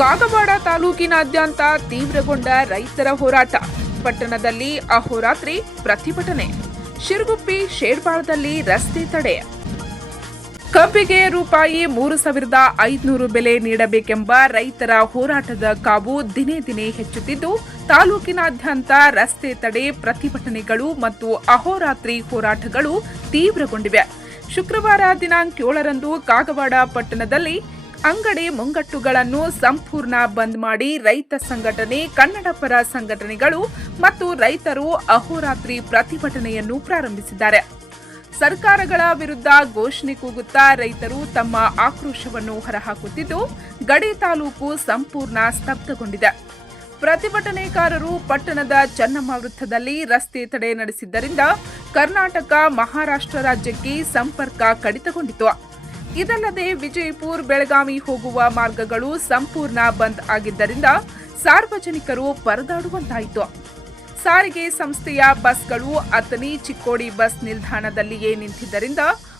ಕಾಗವಾಡ ತಾಲೂಕಿನಾದ್ಯಂತ ತೀವ್ರಗೊಂಡ ರೈತರ ಹೋರಾಟ. ಪಟ್ಟಣದಲ್ಲಿ ಅಹೋರಾತ್ರಿ ಪ್ರತಿಭಟನೆ. ಶಿರಗುಪ್ಪಿ ಶೇರ್ಬಾಳದಲ್ಲಿ ರಸ್ತೆ ತಡೆ. ಕಬ್ಬಿಗೆ ರೂಪಾಯಿ ಮೂರು ಸಾವಿರದ ಐದುನೂರು ಬೆಲೆ ನೀಡಬೇಕೆಂಬ ರೈತರ ಹೋರಾಟದ ಕಾವು ದಿನೇ ದಿನೇ ಹೆಚ್ಚುತ್ತಿದ್ದು, ತಾಲೂಕಿನಾದ್ಯಂತ ರಸ್ತೆ ತಡೆ ಪ್ರತಿಭಟನೆಗಳು ಮತ್ತು ಅಹೋರಾತ್ರಿ ಹೋರಾಟಗಳು ತೀವ್ರಗೊಂಡಿವೆ. ಶುಕ್ರವಾರ ದಿನಾಂಕ ಏಳರಂದು ಕಾಗವಾಡ ಪಟ್ಟಣದಲ್ಲಿ ಅಂಗಡಿ ಮುಂಗಟ್ಟುಗಳನ್ನು ಸಂಪೂರ್ಣ ಬಂದ್ ಮಾಡಿ ರೈತ ಸಂಘಟನೆ, ಕನ್ನಡ ಪರ ಸಂಘಟನೆಗಳು ಮತ್ತು ರೈತರು ಅಹೋರಾತ್ರಿ ಪ್ರತಿಭಟನೆಯನ್ನು ಪ್ರಾರಂಭಿಸಿದ್ದಾರೆ. ಸರ್ಕಾರಗಳ ವಿರುದ್ಧ ಘೋಷಣೆ ಕೂಗುತ್ತಾ ರೈತರು ತಮ್ಮ ಆಕ್ರೋಶವನ್ನು ಹೊರಹಾಕುತ್ತಿದ್ದು, ಗಡಿ ತಾಲೂಕು ಸಂಪೂರ್ಣ ಸ್ತಬ್ಧಗೊಂಡಿದೆ. ಪ್ರತಿಭಟನೆಕಾರರು ಪಟ್ಟಣದ ಚನ್ನಮ್ಮ ವೃತ್ತದಲ್ಲಿ ರಸ್ತೆ ತಡೆ ನಡೆಸಿದ್ದರಿಂದ ಕರ್ನಾಟಕ ಮಹಾರಾಷ್ಟ್ರ ರಾಜ್ಯಕ್ಕೆ ಸಂಪರ್ಕ ಕಡಿತಗೊಂಡಿತು. ಇದಲ್ಲದೆ ವಿಜಯಪುರ, ಬೆಳಗಾವಿ ಹೋಗುವ ಮಾರ್ಗಗಳು ಸಂಪೂರ್ಣ ಬಂದ್ ಆಗಿದ್ದರಿಂದ ಸಾರ್ವಜನಿಕರು ಪರದಾಡುವಂತಾಯಿತು. ಸಾರಿಗೆ ಸಂಸ್ಥೆಯ ಬಸ್ಗಳು ಅತನಿ ಚಿಕ್ಕೋಡಿ ಬಸ್ ನಿಲ್ದಾಣದಲ್ಲಿಯೇ ನಿಂತಿದ್ದರಿಂದ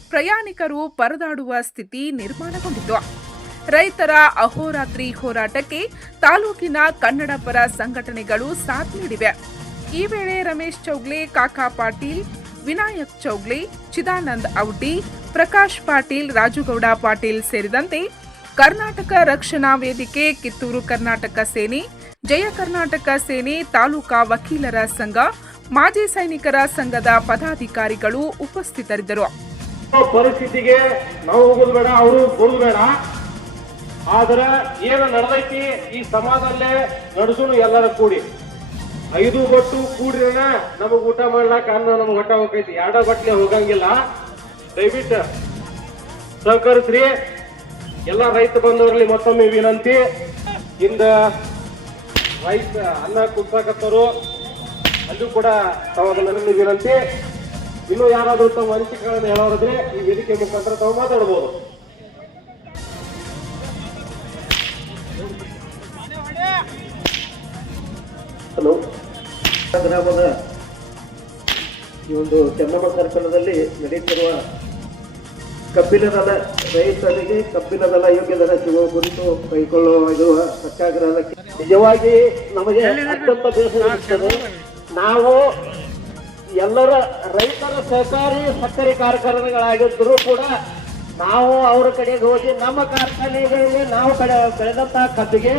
ಪ್ರಯಾಣಿಕರು ಪರದಾಡುವ ಸ್ಥಿತಿ ನಿರ್ಮಾಣಗೊಂಡಿತು. ರೈತರ ಅಹೋರಾತ್ರಿ ಹೋರಾಟಕ್ಕೆ ತಾಲೂಕಿನ ಕನ್ನಡ ಪರ ಸಂಘಟನೆಗಳು ಸಾಥ್ ನೀಡಿವೆ. ಈ ವೇಳೆ ರಮೇಶ್ ಚೌಗ್ಲೆ, ಕಾಕಾ ಪಾಟೀಲ್ ವಿನಾಯಕ್ ಚೌಗ್ಲೆ, ಚಿದಾನಂದ್ ಔಟಿ, ಪ್ರಕಾಶ್ ಪಾಟೀಲ್, ರಾಜುಗೌಡ ಪಾಟೀಲ್ ಸೇರಿದಂತೆ ಕರ್ನಾಟಕ ರಕ್ಷಣಾ ವೇದಿಕೆ, ಕಿತ್ತೂರು ಕರ್ನಾಟಕ ಸೇನೆ, ಜಯ ಕರ್ನಾಟಕ ಸೇನೆ, ತಾಲೂಕಾ ವಕೀಲರ ಸಂಘ, ಮಾಜಿ ಸೈನಿಕರ ಸಂಘದ ಪದಾಧಿಕಾರಿಗಳು ಉಪಸ್ಥಿತರಿದ್ದರು. ಪರಿಸ್ಥಿತಿಗೆ ನಾವು ಹೋಗೋದು ಬೇಡ, ಅವರು ಬರೋದು ಬೇಡ. ಆದ್ರೆ ಏನು ನಡೆದೈತಿ, ಈ ಸಮಾಜದಲ್ಲೇ ನಡೆಸೋಣ ಎಲ್ಲರ ಕೂಡಿ. ಐದು ಬಟ್ಟು ಕೂಡ್ರಿನ, ನಮಗ್ ಊಟ ಮಾಡ್ಲಾಕ ಅನ್ನ ನಮ್ಗೆ ಹೊಟ್ಟ ಹೋಗೈತಿ ಎರಡ ಬಟ್ಲೆ ಹೋಗಂಗಿಲ್ಲ. ದಯವಿಟ್ಟು ಸಹಕರಿಸ್ರಿ. ಎಲ್ಲ ರೈತ ಬಂದವ್ರಲ್ಲಿ ಮತ್ತೊಮ್ಮೆ ವಿನಂತಿ. ಇಂದ ರೈತ ಅನ್ನ ಕುಡ್ಸಾಕತ್ತರು ಅಲ್ಲೂ ಕೂಡ ನನ್ನ ವಿನಂತಿ. ಇನ್ನು ಯಾರಾದ್ರೂ ತಮ್ಮ ಅನಿಸಿಕೆಗಳನ್ನು ಹೇಳೋರಿದ್ರೆ ಈ ವೇದಿಕೆ ಮುಖಾಂತರ ತಾವು ಮಾತಾಡ್ಬೋದು. ಹಲೋ. ಗ್ರಾಮದ ಈ ಒಂದು ಚೆನ್ನಮ್ಮ ಸರ್ಕಲದಲ್ಲಿ ನಡೆಯುತ್ತಿರುವ ಕಬ್ಬಿನದಲ ರೈತರಿಗೆ ಕಬ್ಬಿನದಲ ಯೋಗ್ಯ ದರ ಸಿಗುವ ಕುರಿತು ಕೈಗೊಳ್ಳುವ ಇದು ಸತ್ಯಾಗ್ರಹಕ್ಕೆ ನಿಜವಾಗಿ ನಮಗೆ ಅತ್ಯಂತ ಬೇಸರ ನಾವು ಎಲ್ಲರ ರೈತರ ಸಹಕಾರಿ ಸಕ್ಕರೆ ಕಾರ್ಖಾನೆಗಳಾಗಿದ್ದರೂ ಕೂಡ ನಾವು ಅವರ ಕಡೆಗೆ ಹೋಗಿ ನಮ್ಮ ಕಾರ್ಖಾನೆಗಳಲ್ಲಿ ನಾವು ಕಡೆ ಬೆಳೆದಂತಹ ಕಬ್ಬಿಗೆ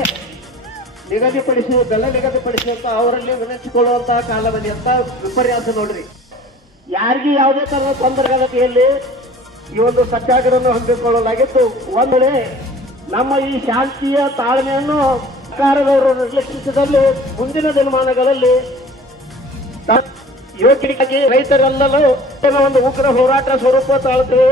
ನಿಗದಿಪಡಿಸಿ ಬೆಲೆ ನಿಗದಿಪಡಿಸುವಂತ ಅವರಲ್ಲಿ ವಿನಂತಿಸಿಕೊಳ್ಳುವಂತಹ ಕಾಲದಲ್ಲಿ ಅಂತ ವಿಪರ್ಯಾಸ ನೋಡ್ರಿ. ಯಾರಿಗೂ ಯಾವುದೇ ತರಹದ ತೊಂದರೆಗತಿಯಲ್ಲಿ ಈ ಒಂದು ಸತ್ಯಾಗ್ರಹವನ್ನು ಹಮ್ಮಿಕೊಳ್ಳಲಾಗಿತ್ತು ಒಂದು ನಮ್ಮ ಈ ಶಾಂತಿಯ ತಾಳ್ಮೆಯನ್ನು ಸರ್ಕಾರದವರು ನಿರ್ಲಕ್ಷಿಸಿದಲ್ಲಿ ಮುಂದಿನ ದಿನಮಾನಗಳಲ್ಲಿ ಯುವಕರಿಗಾಗಿ ರೈತರೆಲ್ಲರೂ ಒಂದು ಉಗ್ರ ಹೋರಾಟ ಸ್ವರೂಪ ತಾಳುತ್ತೇವೆ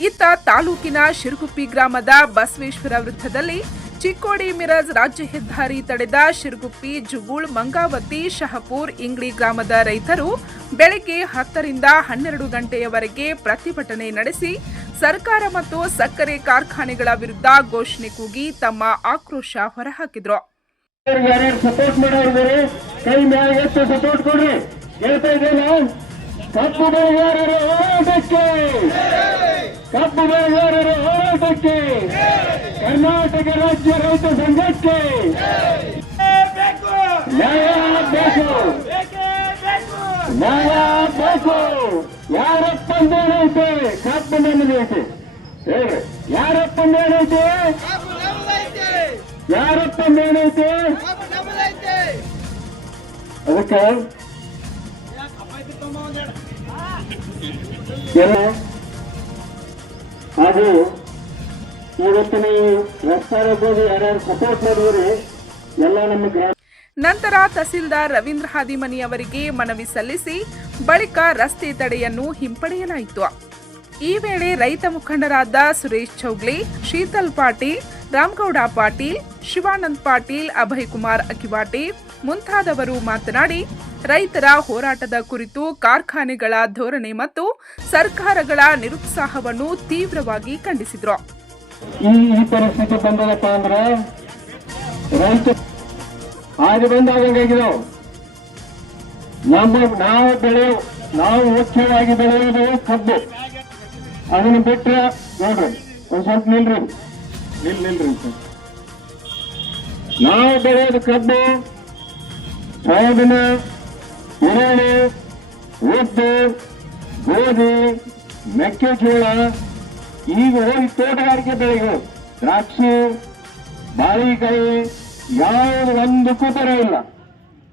ಇತ್ತ ತಾಲೂಕಿನ ಶಿರುಗುಪ್ಪಿ ಗ್ರಾಮದ ಬಸವೇಶ್ವರ ವೃತ್ತದಲ್ಲಿ ಚಿಕ್ಕೋಡಿ ಮಿರಾಜ್ ರಾಜ್ಯ ಹೆದ್ದಾರಿ ತಡೆದ ಶಿರ್ಗುಪ್ಪಿ, ಜುಗುಳ್, ಮಂಗಾವತಿ, ಶಹಪೂರ್ ಇಂಗ್ಳಿ ಗ್ರಾಮದ ರೈತರು ಬೆಳಗ್ಗೆ ಹತ್ತರಿಂದ ಹನ್ನೆರಡು ಗಂಟೆಯವರೆಗೆ ಪ್ರತಿಭಟನೆ ನಡೆಸಿ ಸರ್ಕಾರ ಮತ್ತು ಸಕ್ಕರೆ ಕಾರ್ಖಾನೆಗಳ ವಿರುದ್ಧ ಘೋಷಣೆ ಕೂಗಿ ತಮ್ಮ ಆಕ್ರೋಶ ಹೊರಹಾಕಿದ್ರು. ಹೋರಾಟಕ್ಕೆ. ಕರ್ನಾಟಕ ರಾಜ್ಯ ರೈತ ಸಂಘಕ್ಕೆ ನ್ಯಾಯ ಬೇಕು! ನ್ಯಾಯ ಬೇಕು! ಯಾರಪ್ಪಂದೇನೈತೆ ನಮ್ಮದೈತೆ. ಹೇಳ್ರಿ ಯಾರಪ್ಪಂದೇನೈತೆ ಯಾರಪ್ಪಂದೇನೈತೆ ಅದಕ್ಕೆ ಎಲ್ಲ ಹಾಗೂ ನಂತರ ತಹಸೀಲ್ದಾರ್ ರವೀಂದ್ರ ಹಾದಿಮನಿ ಅವರಿಗೆ ಮನವಿ ಸಲ್ಲಿಸಿ ಬಳಿಕ ರಸ್ತೆ ತಡೆಯನ್ನು ಹಿಂಪಡೆಯಲಾಯಿತು. ಈ ವೇಳೆ ರೈತ ಮುಖಂಡರಾದ ಸುರೇಶ್ ಚೌಗ್ಲಿ, ಶೀತಲ್ ಪಾಟೀಲ್, ರಾಮಗೌಡ ಪಾಟೀಲ್, ಶಿವಾನಂದ್ ಪಾಟೀಲ್ ಅಭಯ್ ಕುಮಾರ್ ಅಕಿವಾಟೆ ಮುಂತಾದವರು ಮಾತನಾಡಿ, ರೈತರ ಹೋರಾಟದ ಕುರಿತು ಕಾರ್ಖಾನೆಗಳ ಧೋರಣೆ ಮತ್ತು ಸರ್ಕಾರಗಳ ನಿರುತ್ಸಾಹವನ್ನು ತೀವ್ರವಾಗಿ ಖಂಡಿಸಿದ್ರು. ಈ ಈ ಪರಿಸ್ಥಿತಿ ಬಂದದಪ್ಪ ಅಂದ್ರೆ ರೈತ ಹಾಗೆ ಬಂದಾಗಂಗಾಗಿದಾವ್ ನಮ್ಮ ನಾವು ಬೆಳೆಯೋ, ನಾವು ಮುಖ್ಯವಾಗಿ ಬೆಳೆಯೋದು ಕಬ್ಬು. ಅದನ್ನ ಬಿಟ್ಟರೆ ನೋಡ್ರಿ, ಒಂದ್ ಸ್ವಲ್ಪ ನಿಲ್ರಿ. ನಿಲ್, ನಿಲ್ರಿ ಸರ್. ನಾವು ಬೆಳೆಯೋದು ಕಬ್ಬು ಸೋಯಾಬೀನ ಈರುಳ್ಳಿ, ಉದ್ದು, ಗೋಧಿ, ಮೆಕ್ಕೆಜೋಳ ಈಗ ಹೋಗಿ ತೋಟಗಾರಿಕೆ ಬೆಳೆಗಳು ದ್ರಾಕ್ಷಿ, ಬಾಳಿಕಾಯಿ, ಯಾವ್ದು ಒಂದಕ್ಕೂ ತರ ಇಲ್ಲ.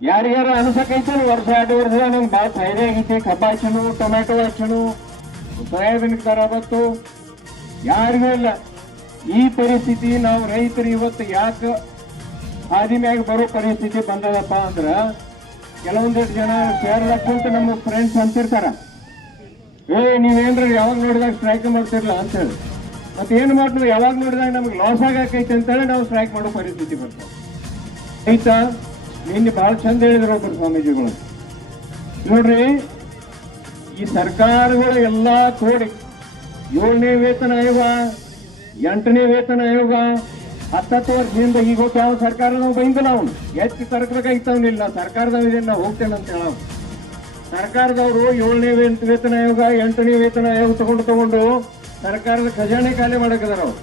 ಯಾರಿಗಾರ ಅನ್ಸಕೈತೆ ವರ್ಷ ಎರಡು ವರ್ಷ ನಂಗೆ ಭಾಳ ಫೈದೆ ಆಗೈತಿ. ಕಬ್ಬ ಹಚ್ಚನು ಟೊಮ್ಯಾಟೊ ಹಚ್ಚನು ಸೋಯಾಬೀನ್ ತರ ಬತ್ತು ಯಾರಿಗೂ ಇಲ್ಲ. ಈ ಪರಿಸ್ಥಿತಿ ನಾವು ರೈತರು ಇವತ್ತು ಯಾಕೆ ಹಾದಿ ಮ್ಯಾಗ ಬರೋ ಪರಿಸ್ಥಿತಿ ಬಂದದಪ್ಪ ಅಂದ್ರೆ ಕೆಲವೊಂದಿಷ್ಟು ಜನ ಕುಂತು ನಮ್ಮ ಫ್ರೆಂಡ್ಸ್ ಅಂತಿರ್ತಾರ. ಏ ನೀವೇನ್ರಿ ಯಾವಾಗ ನೋಡಿದಾಗ ಸ್ಟ್ರೈಕ್ ಮಾಡ್ತಿರ್ಲ ಅಂತ ಹೇಳಿ. ಮತ್ತೆ ಏನು ಮಾಡ್ತೀವಿ ಯಾವಾಗ ನೋಡಿದಾಗ ನಮ್ಗೆ ಲಾಸ್ ಆಗಕೈತೆ ಅಂತೇಳಿ ನಾವು ಸ್ಟ್ರೈಕ್ ಮಾಡೋ ಪರಿಸ್ಥಿತಿ ಬರ್ತದೆ ಆಯ್ತಾ? ನಿನ್ನೆ ಬಹಳ ಚಂದ ಹೇಳಿದ್ರು ಒಬ್ಬರು ಸ್ವಾಮೀಜಿಗಳು. ನೋಡ್ರಿ, ಈ ಸರ್ಕಾರಗಳು ಎಲ್ಲಾ ಕೂಡಿ ಏಳನೇ ವೇತನ ಆಯೋಗ, ಎಂಟನೇ ವೇತನ ಆಯೋಗ, ಹತ್ತತ್ತು ವರ್ಷದಿಂದ ಈಗ ಯಾವ ಸರ್ಕಾರ ನಾವು ಬೈಂದ ಅವನು. ಎತ್ತಿ ತರಕಬೇಕಾಗಿತ್ತವನಿಲ್ಲ ಸರ್ಕಾರದವ ನಾವು ಹೋಗ್ತೇನೆ ಅಂತ ಹೇಳ ಸರ್ಕಾರದವರು ಏಳನೇ ವೇತ- ವೇತನ ಆಯೋಗ, ಎಂಟನೇ ವೇತನ ಆಯೋಗ ತಗೊಂಡು ತಗೊಂಡು ಸರ್ಕಾರದ ಖಜಾನೆ ಖಾಲಿ ಮಾಡಕದಾರ ಅವರು.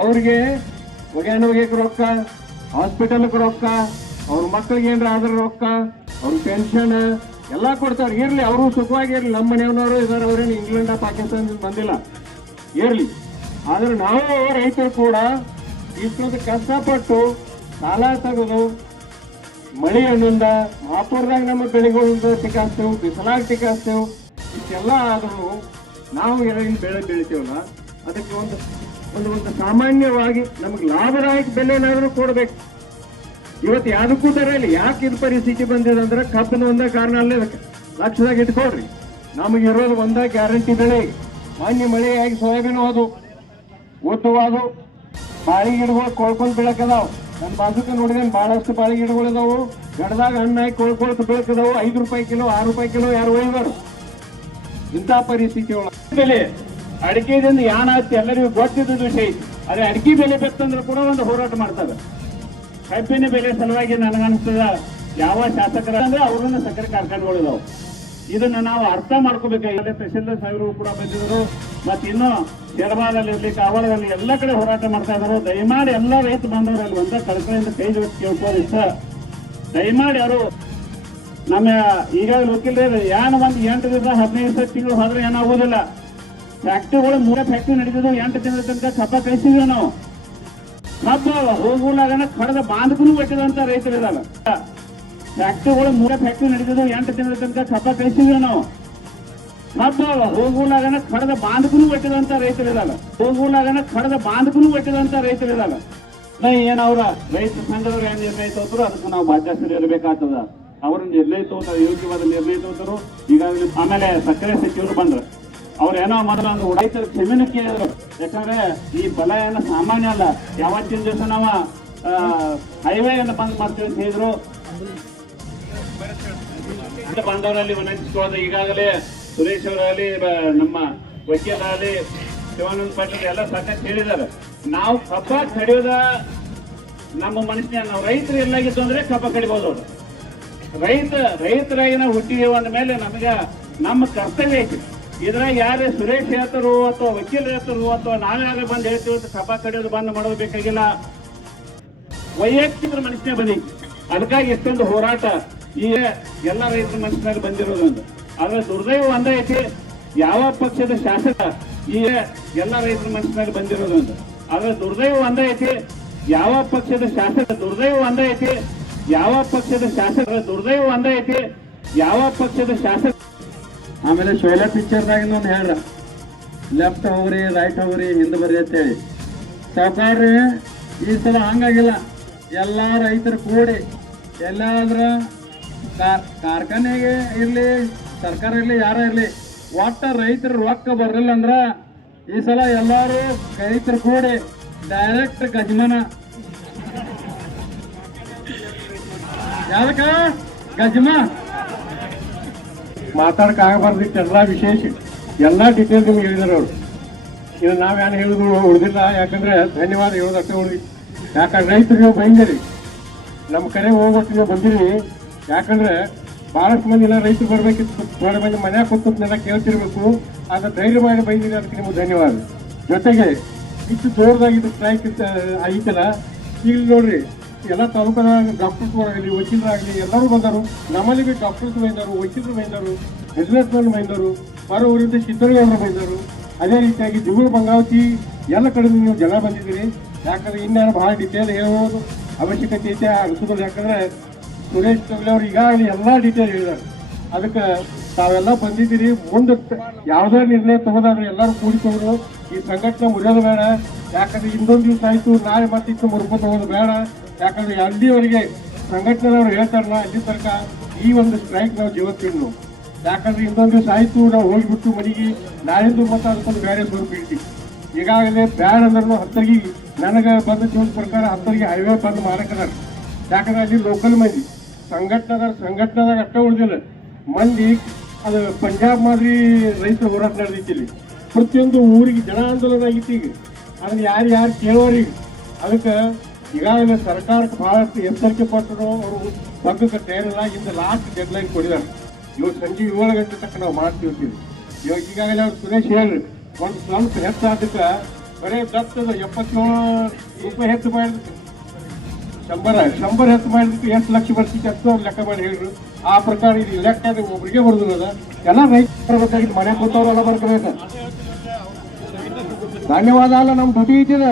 ಅವ್ರಿಗೆ ಒಗ್ಯಾನ ಒಗ್ಯಕ್ಕೆ ರೊಕ್ಕ ಹಾಸ್ಪಿಟಲ್ಗೆ ರೊಕ್ಕ, ಅವ್ರ ಮಕ್ಳಿಗೆ ಏನ್ರ ಆದ್ರ ರೊಕ್ಕ, ಅವ್ರ ಪೆನ್ಷನ್ ಎಲ್ಲಾ ಕೊಡ್ತಾರೆ. ಇರ್ಲಿ, ಅವರು ಸುಖವಾಗಿರ್ಲಿ ನಮ್ಮ ಮನೆಯವನವರು ಇದಾರೆ, ಅವ್ರೇನು ಇಂಗ್ಲೆಂಡ್, ಪಾಕಿಸ್ತಾನದಿಂದ ಬಂದಿಲ್ಲ. ಇರ್ಲಿ. ಆದ್ರೆ ನಾವು ರೈತರು ಕೂಡ ಇಷ್ಟೊಂದು ಕಷ್ಟಪಟ್ಟು ಸಾಲ ತೆಗೆದು ಮಳೆ ಹಣ್ಣಿಂದ ಮಾಪುರದಾಗ ನಮ್ಮ ಬೆಳೆಗಳಿಂದ ಟಿಕಾಸ್ತೇವೆ ಬಿಸಿಲಾಗ ಟಿಕಾಸ್ತೇವೆ ಇಷ್ಟೆಲ್ಲ ಆದರೂ ನಾವು ಏನೇನು ಬೆಳೆ ಬೆಳಿತೇವಲ್ಲ, ಅದಕ್ಕೆ ಒಂದು ಒಂದು ಒಂದು ಸಾಮಾನ್ಯವಾಗಿ ನಮಗೆ ಲಾಭದಾಯಕ ಬೆಲೆನಾದ್ರೂ ಕೊಡಬೇಕು. ಇವತ್ತು ಯಾವುದಕ್ಕೂ ದರ ಇಲ್ಲ. ಯಾಕೆ ಇದು ಪರಿಸ್ಥಿತಿ ಬಂದಿದೆ ಅಂದ್ರೆ ಕಬ್ಬಿನ ಒಂದೇ ಕಾರಣ ಅಲ್ಲೇ ಅದಕ್ಕೆ ಲಕ್ಷದಾಗ ಇಟ್ಕೊಡ್ರಿ ನಮಗೆ ಇರೋದು ಒಂದೇ ಗ್ಯಾರಂಟಿ ಬೆಳೆ. ಮಾನ್ಯ ಮಳೆಯಾಗಿ ಸೋಯಾಬೀನ್ ಹೋದು ಅದು. ಬಾಳಿ ಗಿಡಗಳು ಕೊಳ್ಕೊಂಡು ಬೀಳಕದಾವ್ ನನ್ನ ಬಾಜುಕ ನೋಡಿದ್ರೆ ಬಹಳಷ್ಟು ಬಾಳೆ ಗಿಡಗಳು ಇದಾವು. ಗಡದಾಗ ಹಣ್ಣಾಗಿ ಕೊಳ್ಕೊಳ್ತ ಬೀಳಕದಾವು ಐದು ರೂಪಾಯಿ ಕಿಲೋ, ಆರು ರೂಪಾಯಿ ಕಿಲೋ ಯಾರು ಒಯ್ದರು. ಇಂಥ ಪರಿಸ್ಥಿತಿ ಬೆಲೆ ಅಡಿಕೆದಿಂದ ಯಾಣ ಹತ್ತಿ ಎಲ್ಲರಿಗೂ ಗೊತ್ತಿದ್ದ ವಿಷಯ. ಅದೇ ಅಡಿಕೆ ಬೆಲೆ ಬೆತ್ತಂದ್ರೆ ಕೂಡ ಒಂದು ಹೋರಾಟ ಮಾಡ್ತಾರೆ ಕಬ್ಬಿನ ಬೆಲೆ ಸಲುವಾಗಿ ನನಗನ್ಸ್ತದ ಯಾವ ಶಾಸಕರ ಅಂದ್ರೆ ಅವ್ರನ್ನ ಸಕ್ಕರೆ ಕಾರ್ಖಾನೆಗಳು ಇದಾವೆ. ಇದನ್ನ ನಾವು ಅರ್ಥ ಮಾಡ್ಕೋಬೇಕಾಗಿದೆ. ತಹಶೀಲ್ದಾರ್ ಸಾಹೇಬರು ಕೂಡ ಬಂದಿದ್ರು ಮತ್ತೆ ಇನ್ನು ಎಡಬಾದಲ್ಲಿ ಇರಲಿ ಕಾವಳದಲ್ಲಿ ಎಲ್ಲ ಕಡೆ ಹೋರಾಟ ಮಾಡ್ತಾ ಇದ್ದಾರೆ. ದಯಮಾಡಿ ಎಲ್ಲ ರೈತ ಬಾಂಧವರಲ್ಲಿ ಒಂದ ಕಳಕಳಿಯಿಂದ ಕೈ ಜೋಡಿಸಿ ಕೇಳ್ಬೋದು ಸರ್. ದಯಮಾಡಿ ಅವರು ನಮ್ಮ ಈಗಾಗಲೇ ವಕೀಲರೇ ಏನು ಒಂದು ಎಂಟು ದಿವಸ ಹದಿನೈದು ದಿವಸ ತಿಂಗಳು ಹೋದ್ರೆ ಏನಾಗೋದಿಲ್ಲ ಫ್ಯಾಕ್ಟ್ರಿಗಳು ಮೂರೇ ಫ್ಯಾಕ್ಟ್ರಿ ನಡೀತಿದ್ರು ಎಂಟು ತಿಂಗಳ ತನಕ ಕಬ್ಬ ಕಳಿಸಿದ್ವಿ ನಾವು. ಕಬ್ಬ ಹೋಗುಲಾಗನ ಕಡದ ಬಾಂಧಕನು ಒಟ್ಟಿದಂತ ರೈತರಿದಾಗ ಫ್ಯಾಕ್ಟ್ರಿಗಳು ಮೂರೇ ಫ್ಯಾಕ್ಟ್ರಿ ನಡೀತದ ಎಂಟು ತಿಂಗಳ ತನಕ ಕಬ್ಬ ಕಳಿಸಿದ್ವಿ ನಾವು. ಕಬ್ಬ ಕಡದ ಬಾಂಧಕನೂ ಒಟ್ಟಿದಂತ ರೈತರಿದಾಗ ಹೋಗುಲಾಗನ ಕಡದ ಬಾಂಧಕನೂ ಒಟ್ಟಿದಂತ ರೈತರಿದಾಗ ಏನ್ ಅವ್ರ ರೈತ ಸಂಘದವ್ರು ಏನ್ ನಿರ್ಣಯ ತೋತರು ಅದಕ್ಕೆ ನಾವು ಬಾಧ್ಯಸ್ಥರು ಇರಬೇಕಾಗ್ತದ. ಅವ್ರ ನಿರ್ಣಯ ತೋತ ಯೋಗ್ಯವಾದ ನಿರ್ಣಯ ತೋತರು ಈಗಾಗಲೇ ಆಮೇಲೆ ಸಕ್ಕರೆ ಸಚಿವರು ಬಂದ್ರು. ಅವ್ರ ಏನೋ ಮೊದಲ ಒಂದು ರೈತರ ಕ್ಷಮೆನ ಕೇಳಿದ್ರು. ಯಾಕಂದ್ರೆ ಈ ಬಲ ಏನ ಸಾಮಾನ್ಯ ಅಲ್ಲ. ಯಾವತ್ತಿನ ದಿವಸ ನಾವು ಹೈವೇ ಏನ ಬಂದ್ ಮಾಡ್ತೀವಿ ಅಂತ ಹೇಳಿದ್ರು. ಬಂದವರಲ್ಲಿ ವಿನಂತಿಸಿಕೊಳ್ಳೋದು ಈಗಾಗಲೇ ಸುರೇಶ್ ಅವರಲ್ಲಿ, ಬ- ನಮ್ಮ ವೈದ್ಯರಾಗಲಿ ಶಿವಾನಂದ ಪಾಟೀಲ್ ಎಲ್ಲ ಸಾಕಷ್ಟು ಹೇಳಿದ್ದಾರೆ. ನಾವು ಕಬ್ಬ ಕಡಿಯೋದ ನಮ್ಮ ಮನಸ್ಸಿನ ನಾವು ರೈತರು ಎಲ್ಲಾಗಿತ್ತು ಅಂದ್ರೆ ಕಬ್ಬ ಕಡಿಬೋದು. ರೈತ ರೈತರಾಗಿ ನಾವು ಹುಟ್ಟಿದೇವು ಅಂದ ಮೇಲೆ ನಮಗೆ ನಮ್ಮ ಕರ್ತವ್ಯ ಐತಿ. ಇದ್ರಾಗ ಯಾರೇ ಸುರೇಶ್ ಹೇಳ್ತಾರೋ ಅಥವಾ ವಕೀಲರು ಹೇಳ್ತಾರೋ ಅಥವಾ ನಾವೇ ಬಂದು ಹೇಳ್ತೀವಿ ಅಂತ ಕಬ್ಬ ಕಡಿಯೋದು ಬಂದ್ ಮಾಡೋದು ವೈಯಕ್ತಿಕ ಮನಸ್ಸಿನ ಬನ್ನಿ ಅದಕ್ಕಾಗಿ ಎಷ್ಟೊಂದು ಹೋರಾಟ ಈಗ ಎಲ್ಲ ರೈತರ ಮನಸ್ಸಿನಲ್ಲಿ ಬಂದಿರೋದೊಂದು ಆದ್ರೆ ದುರ್ದೈವ ಒಂದೇ ಐತಿ, ಯಾವ ಪಕ್ಷದ ಶಾಸಕ ಈ ಎಲ್ಲ ರೈತರ ಮನಸ್ಸಿನಲ್ಲಿ ಬಂದಿರೋದೊಂದು ಆದ್ರೆ ದುರ್ದೈವ ಒಂದೇ ಐತಿ, ಯಾವ ಪಕ್ಷದ ಶಾಸಕ ದುರ್ದೈವ ಒಂದೇ ಐತಿ, ಯಾವ ಪಕ್ಷದ ಶಾಸಕ ದುರ್ದೈವ ಒಂದೇ ಐತಿ, ಯಾವ ಪಕ್ಷದ ಶಾಸಕ ಆಮೇಲೆ ಶೋಲೆ ಪಿಕ್ಚರ್ದಾಗಿಂದ ಒಂದು ಹೇಳ್ರ. ಲೆಫ್ಟ್ ಹೋಗ್ರಿ, ರೈಟ್ ಹೋಗ್ರಿ, ಹಿಂದೆ ಬರ್ರಿ ಅಂತ ಹೇಳಿ ಸಾವುಕಾರ್ರಿ, ಈ ಸಲ ಹಂಗಾಗಿಲ್ಲ. ಎಲ್ಲ ರೈತರು ಕೂಡಿ, ಎಲ್ಲಾದ್ರ ಕಾರ್, ಕಾರ್ಖಾನೆಗೆ ಇರಲಿ, ಸರ್ಕಾರ ಇರಲಿ, ಯಾರ ಇರಲಿ, ಒಟ್ಟು ರೈತರ ರೊಕ್ಕ ಬರಲಿಲ್ಲ ಅಂದ್ರೆ ಈ ಸಲ ಎಲ್ಲರೂ ರೈತರು ಕೂಡಿ ಡೈರೆಕ್ಟ್ ಗಜಮಾನ. ಯಾವ್ದಕ್ಕ? ಗಜಮ. ಮಾತಾಡಕ್ ಆಗಬಾರ್ದು ಎಲ್ಲ ವಿಶೇಷ. ಎಲ್ಲ ಡಿಟೇಲ್ ನಿಮ್ಗೆ ಹೇಳಿದಾರೆ ಅವರು. ಇದು ನಾವೇನು ಹೇಳಿದ್ರು ಉಳಿದಿಲ್ಲ, ಯಾಕಂದ್ರೆ ಧನ್ಯವಾದ ಹೇಳೋದಷ್ಟೇ ಉಳಿದಿ. ಯಾಕಂದ್ರೆ ರೈತರಿಗೆ ಬೈಂದಿರಿ. ನಮ್ಮ ಕಡೆ ಹೋಗ್ಬಿಟ್ಟು ನೀವು ಬಂದಿರಿ. ಯಾಕಂದ್ರೆ ಬಹಳಷ್ಟು ಮಂದಿ ಎಲ್ಲ ರೈತರು ಬರ್ಬೇಕಿತ್ತು ಮಂದಿ ಮನ್ಯಾಗ ಕೂತ್ನೆಲ್ಲ ಕೇಳ್ತಿರ್ಬೇಕು. ಆಗ ಧೈರ್ಯ ಮಾಡಿ ಬೈದಿರಿ ಅದಕ್ಕೆ ನಿಮ್ಗೆ ಧನ್ಯವಾದ. ಜೊತೆಗೆ ಇಷ್ಟು ಜೋರದಾಗಿ ಸ್ಟ್ರೈಕ್ ಐತಲ್ಲ ಈಗ ನೋಡ್ರಿ, ಎಲ್ಲ ಡಾಕ್ಟರ್ಸ್ ಡಾಕ್ಟರ್ಸ್ಗಳಾಗಲಿ ವಕೀಲರಾಗಲಿ, ಎಲ್ಲರೂ ಬಂದರು. ನಮ್ಮಲ್ಲಿ ಬಿ ಡಾಕ್ಟರ್ಸ್ ಬಂದರು ವಕೀಲರು ಬಂದರು ಬಿಸ್ನೆಸ್ ಮ್ಯಾನ್ ಬಂದರು ಬರೋ ಊರಿಂದ ಬಂದರು ಅದೇ ರೀತಿಯಾಗಿ ದಿಗುಳು ಬಂಗಾವತಿ, ಎಲ್ಲ ಕಡೆ ನೀವು ಜನ ಬಂದಿದ್ದೀರಿ. ಯಾಕಂದ್ರೆ ಇನ್ನೇನು ಬಹಳ ಡಿಟೇಲ್ ಹೇಳೋದು ಅವಶ್ಯಕತೆ ಐತೆ ಅನಿಸೋದಿಲ್ಲ ಯಾಕಂದ್ರೆ ಸುರೇಶ್ ತೊಗಲಿ ಅವ್ರು ಈಗಾಗಲೇ ಎಲ್ಲ ಡೀಟೇಲ್ ಹೇಳಿದ್ದಾರೆ. ಅದಕ್ಕೆ ತಾವೆಲ್ಲ ಬಂದಿದ್ದೀರಿ. ಮುಂದೆ ಯಾವುದೇ ನಿರ್ಣಯ ತಗೋದಾದ್ರೆ ಎಲ್ಲರೂ ಕೂಡಿಕೊಂಡು ಈ ಸಂಘಟನೆ ಮುರಿಯೋದು ಬೇಡ. ಯಾಕಂದ್ರೆ ಇನ್ನೊಂದು ದಿವಸ ಆಯಿತು, ನಾಳೆ ಮತ್ತಿತ್ತು ಮುರುಪು ತಗೋದು ಬೇಡ. ಯಾಕಂದ್ರೆ ಅಲ್ಲಿವರೆಗೆ ಸಂಘಟನೆದವ್ರು ಹೇಳ್ತಾರಲ್ಲ, ಅಲ್ಲಿ ತನಕ ಈ ಒಂದು ಸ್ಟ್ರೈಕ್ ನಾವು ಜೀವತ್ತಿದ್ದು ಯಾಕಂದ್ರೆ ಇನ್ನೊಂದು ದಿವಸ ಆಯಿತು, ನಾವು ಹೋಗಿಬಿಟ್ಟು ಮನೆಗೆ ನಾಳಿಂದು ಮತ್ತೆ ಅದಕ್ಕೊಂದು ಬೇರೆ ಸ್ವರೂಪ ಇಡ್ತೀವಿ. ಈಗಾಗಲೇ ಬ್ಯಾಡ ಅಂದ್ರೂ ಹತ್ತರಿಗೆ, ನನಗೆ ಬಂದ ಜೀವನ ಪ್ರಕಾರ ಹತ್ತರಿಗೆ ಹೈವೇ ಬಂದ್ ಮಾಡಕದಾರ ಯಾಕಂದ್ರೆ ಅಲ್ಲಿ ಲೋಕಲ್ ಮಂದಿ. ಸಂಘಟನೆದಾಗ ಸಂಘಟನೆದಾಗ ಅಷ್ಟೇ ಉಳಿದಿಲ್ಲ. ಮಂದಿ ಅದು ಪಂಜಾಬ್ ಮಾದರಿ ರೈತ ಹೋರಾಟ ನಡೆದೈತಿ ಇಲ್ಲಿ. ಪ್ರತಿಯೊಂದು ಊರಿಗೆ ಜನ ಆಂದೋಲನ ಆಗಿತ್ತು ಈಗ. ಅದನ್ನ ಯಾರು ಯಾರು ಕೇಳೋರಿಗೆ ಅದಕ್ಕೆ ಈಗಾಗಲೇ ಸರ್ಕಾರಕ್ಕೆ ಬಹಳಷ್ಟು ಎಚ್ಚರಿಕೆ ಪಟ್ಟರು ಅವರು ಪಕ್ಕಕ್ಕೆ ತಯಾರಿಲ್ಲ ಇಂದ ಲಾಸ್ಟ್ ಡೆಡ್ಲೈನ್ ಕೊಡಿದಾರೆ ಇವತ್ತು ಸಂಜೆ ಏಳು ಗಂಟೆ ತಕ್ಕ ನಾವು ಮಾಡ್ತೀವಿ. ಇವಾಗ ಈಗಾಗಲೇ ಅವ್ರು ಸುರೇಶ್ ಹೇಳ್ರಿ, ಒಂದು ಸ್ವಲ್ಪ ಹೆಚ್ಚಾದಕ್ಕೆ ಬರೀ ದತ್ತದ ಎಪ್ಪತ್ತೇಳು ರೂಪಾಯಿ ಹೆಚ್ಚು ಮಾಡಿದ್ರು. ಶಂಬರ, ಶಂಬರ್ ಹೆಚ್ಚು ಮಾಡಿದಕ್ಕೆ ಎಷ್ಟು ಲಕ್ಷ ಬರ್ತಿತ್ತು ಅಂತ ಅವ್ರು ಲೆಕ್ಕ ಮಾಡಿ ಹೇಳ್ರು ಆ ಪ್ರಕಾರ ಇದು ಲೆಕ್ಕ ಒಬ್ಬರಿಗೆ ಬರ್ದಿರೋದ ಎಲ್ಲ ರೈತ ಬರ್ಬೇಕಾಗಿತ್ತು ಮನೆ ಕೂತವ್ರೆಲ್ಲ ಬರ್ಕೋಬೇಕು ಧನ್ಯವಾದ ಅಲ್ಲ, ನಮ್ ಡ್ಯೂಟಿ ಐತಿದ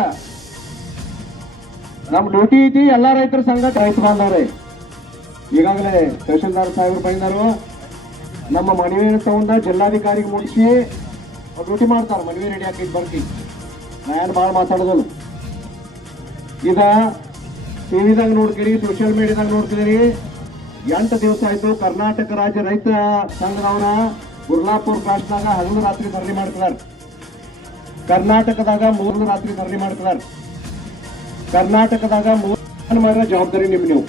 ನಮ್ಮ ಡ್ಯೂಟಿ ಐತಿ ಎಲ್ಲ ರೈತರ ಸಂಘಟ ರೈತ ಬಾಂಧವ್ರೆ. ಈಗಾಗಲೇ ತಹಶೀಲ್ದಾರ್ ಸಾಹೇಬ್ರು ಬಂದರು ನಮ್ಮ ಮನವಿಯನ್ನು ತಗೊಂಡ ಜಿಲ್ಲಾಧಿಕಾರಿಗೆ ಮುಗಿಸಿ ಡ್ಯೂಟಿ ಮಾಡ್ತಾರೆ. ಮನವಿ ರೆಡಿ ಹಾಕಿದ್ ಬರ್ತಿ ನಾನು ಭಾಳ ಮಾತಾಡೋದಲ್ಲ. ಈಗ ಟಿವಿದಾಗ ನೋಡ್ತೀರಿ ಸೋಷಿಯಲ್ ಮೀಡಿಯಾದಾಗ ನೋಡ್ತಿದ್ದೀರಿ ಎಂಟು ದಿವಸ ಆಯ್ತು ಕರ್ನಾಟಕ ರಾಜ್ಯ ರೈತ ಸಂಘದವರ ಗುರ್ಲಾಪುರ್ ಕ್ರಾಸ್ನಾಗ ಹಗಲು ರಾತ್ರಿ ಧರಣಿ ಮಾಡ್ತಿದ್ದಾರೆ ಕರ್ನಾಟಕದಾಗ ಮೂರು ರಾತ್ರಿ ಧರಣಿ ಮಾಡ್ತಿದ್ದಾರೆ ಕರ್ನಾಟಕದಾಗ ಮೂರು ಮಾಡಿರೋ ಜವಾಬ್ದಾರಿ ನಿಮ್ ನೀವು.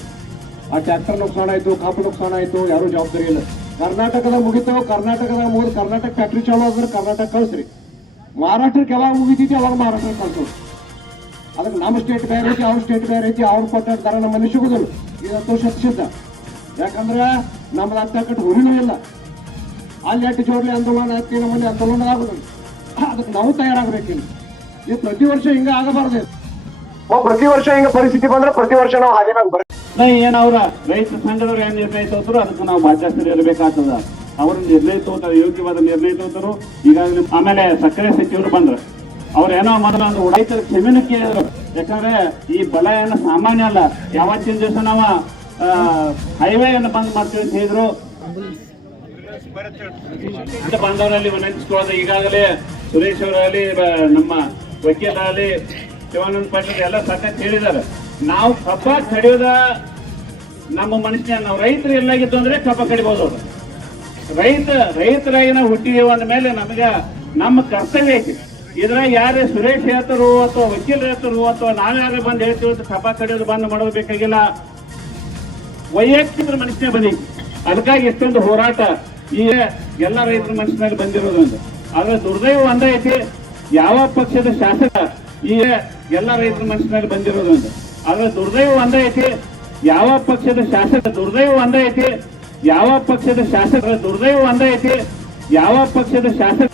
ಆ ಟ್ರ್ಯಾಕ್ಟರ್ ನುಕ್ಸಾನ ಆಯ್ತು, ಕಾಪು ನುಕ್ಸಾನ ಆಯ್ತು, ಯಾರು ಜವಾಬ್ದಾರಿ ಇಲ್ಲ. ಕರ್ನಾಟಕದಾಗ ಮುಗಿತಾವ, ಕರ್ನಾಟಕದಾಗ ಮುಗಿದು ಕರ್ನಾಟಕ ಫ್ಯಾಕ್ಟ್ರಿ ಚಾಲೂ ಆದ್ರೆ ಕರ್ನಾಟಕ ಕಳಿಸ್ರಿ. ಮಹಾರಾಷ್ಟ್ರಕ್ಕೆ ಯಾವಾಗ ಮುಗಿತೈತಿ ಅವಾಗ ಮಹಾರಾಷ್ಟ್ರಕ್ಕೆ ಕಳ್ಸೋದು. ಅದಕ್ಕೆ ನಮ್ಮ ಸ್ಟೇಟ್ ಬೇರೆ ಐತಿ ಅವ್ರ ಸ್ಟೇಟ್ ಬೇರೆ ಐತಿ ಅವ್ರು ಕೊಟ್ಟ ದರ ನಮ್ಮ ಮನೆ ಸಿಗುದಿಲ್ಲ. ಇದಂತೂ ಶತ ಸಿದ್ಧ ಯಾಕಂದ್ರೆ ನಮ್ದು ಅಂತಕ್ಕಟ್ಟು ಹುರಿನೂ ಇಲ್ಲ. ಅಲ್ಲಿ ಎಟ್ಟು ಜೋಡ್ಲಿ ಆಂದೋಲನ ಐತಿ ನಮ್ಮಲ್ಲಿ ಆಂದೋಲನ ಆಗುದಿಲ್ಲ. ಅದಕ್ಕೆ ನಾವು ತಯಾರಾಗಬೇಕಿಲ್ಲ. ಇದು ಪ್ರತಿ ವರ್ಷ ಹಿಂಗ ಆಗಬಾರ್ದು. ಪ್ರತಿ ವರ್ಷ ಹಿಂಗ ಪರಿಸ್ಥಿತಿ ಬಂದ್ರೆ ಪ್ರತಿ ವರ್ಷ ನಾವು ಹಾಗೆ ಬರ್ತೀವಿ ಏನ್ ಅವ್ರ ರೈತ ಸಂಘದವ್ರು ಏನ್ ನಿರ್ಣಯ ತೋತರು ಅದಕ್ಕೂ ನಾವು ಬಾಧ್ಯಸ್ಥರು ಇರಬೇಕಾಗ್ತದ ಅವರು ನಿರ್ಣಯ ತೋತ ಯೋಗ್ಯವಾದ ನಿರ್ಣಯ ತೋತರು ಈಗಾಗಲೇ ಆಮೇಲೆ ಸಕ್ಕರೆ ಸಚಿವರು ಬಂದ್ರು. ಅವ್ರ ಏನೋ ಮೊದಲ ಒಂದು ರೈತರ ಕೇಳಿದ್ರು ಯಾಕಂದ್ರೆ ಈ ಬಲ ಏನು ಸಾಮಾನ್ಯ ಅಲ್ಲ. ಯಾವತ್ತಿನ ದಿವಸ ನಾವ ಹೈವೇ ಅನ್ನು ಬಂದ್ ಮಾಡ್ತೀವಿ ಅಂತ ಹೇಳಿದ್ರು. ಬಂದವರಲ್ಲಿ ವಿನಂತಿಸಿಕೊಳ್ಳೋದು ಈಗಾಗಲೇ ಸುರೇಶ್ ಅವರಲ್ಲಿ ನಮ್ಮ ವಕೀಲರಲ್ಲಿ ಶಿವಾನಂದ ಪಾಟೀಲ್ ಎಲ್ಲ ಸಾಕಷ್ಟು ಹೇಳಿದ್ದಾರೆ. ನಾವು ಕಬ್ಬ ಕಡಿಯೋದ ನಮ್ಮ ಮನುಷ್ಯ ನಾವು ರೈತರು ಎಲ್ಲಾಗಿತ್ತು ಅಂದ್ರೆ ಕಬ್ಬ ಕಡಿಬಹುದು ರೈತ ರೈತರಾಗಿ ನಾವು ಹುಟ್ಟಿದೀವಿ ಅಂದ ಮೇಲೆ ನಮಗೆ ನಮ್ಮ ಕರ್ತವ್ಯ ಐತಿ. ಇದ್ರಾಗ ಯಾರೇ ಸುರೇಶ್ ಹೇಳ್ತಾರೋ ಅಥವಾ ವಕೀಲರು ಹೇಳ್ತಾರೋ ಅಥವಾ ನಾವ್ಯಾರು ಬಂದು ಹೇಳ್ತೀವಿ ಅಂತ ಸಭಾ ಕಡಿಯೋದು ಬಂದ್ ಮಾಡಬೇಕಾಗಿಲ್ಲ ವೈಯಕ್ತಿಕ ಮನುಷ್ಯನೇ ಬನ್ನಿ. ಅದಕ್ಕಾಗಿ ಎಷ್ಟೊಂದು ಹೋರಾಟ ಈ ಎಲ್ಲ ರೈತರ ಮನಸ್ಸಿನಲ್ಲಿ ಅಂತ. ಆದ್ರೆ ದುರ್ದೈವ ಒಂದ ಐತಿ, ಯಾವ ಪಕ್ಷದ ಶಾಸಕ ಈ ಎಲ್ಲ ರೈತರ ಮನಸ್ಸಿನಲ್ಲಿ ಅಂತ. ಆದ್ರೆ ದುರ್ದೈವ ಒಂದ ಐತಿ, ಯಾವ ಪಕ್ಷದ ಶಾಸಕ ದುರ್ದೈವ ಒಂದ ಐತಿ, ಯಾವ ಪಕ್ಷದ ಶಾಸಕ ದುರ್ದೈವ ಒಂದ ಐತಿ, ಯಾವ ಪಕ್ಷದ ಶಾಸಕ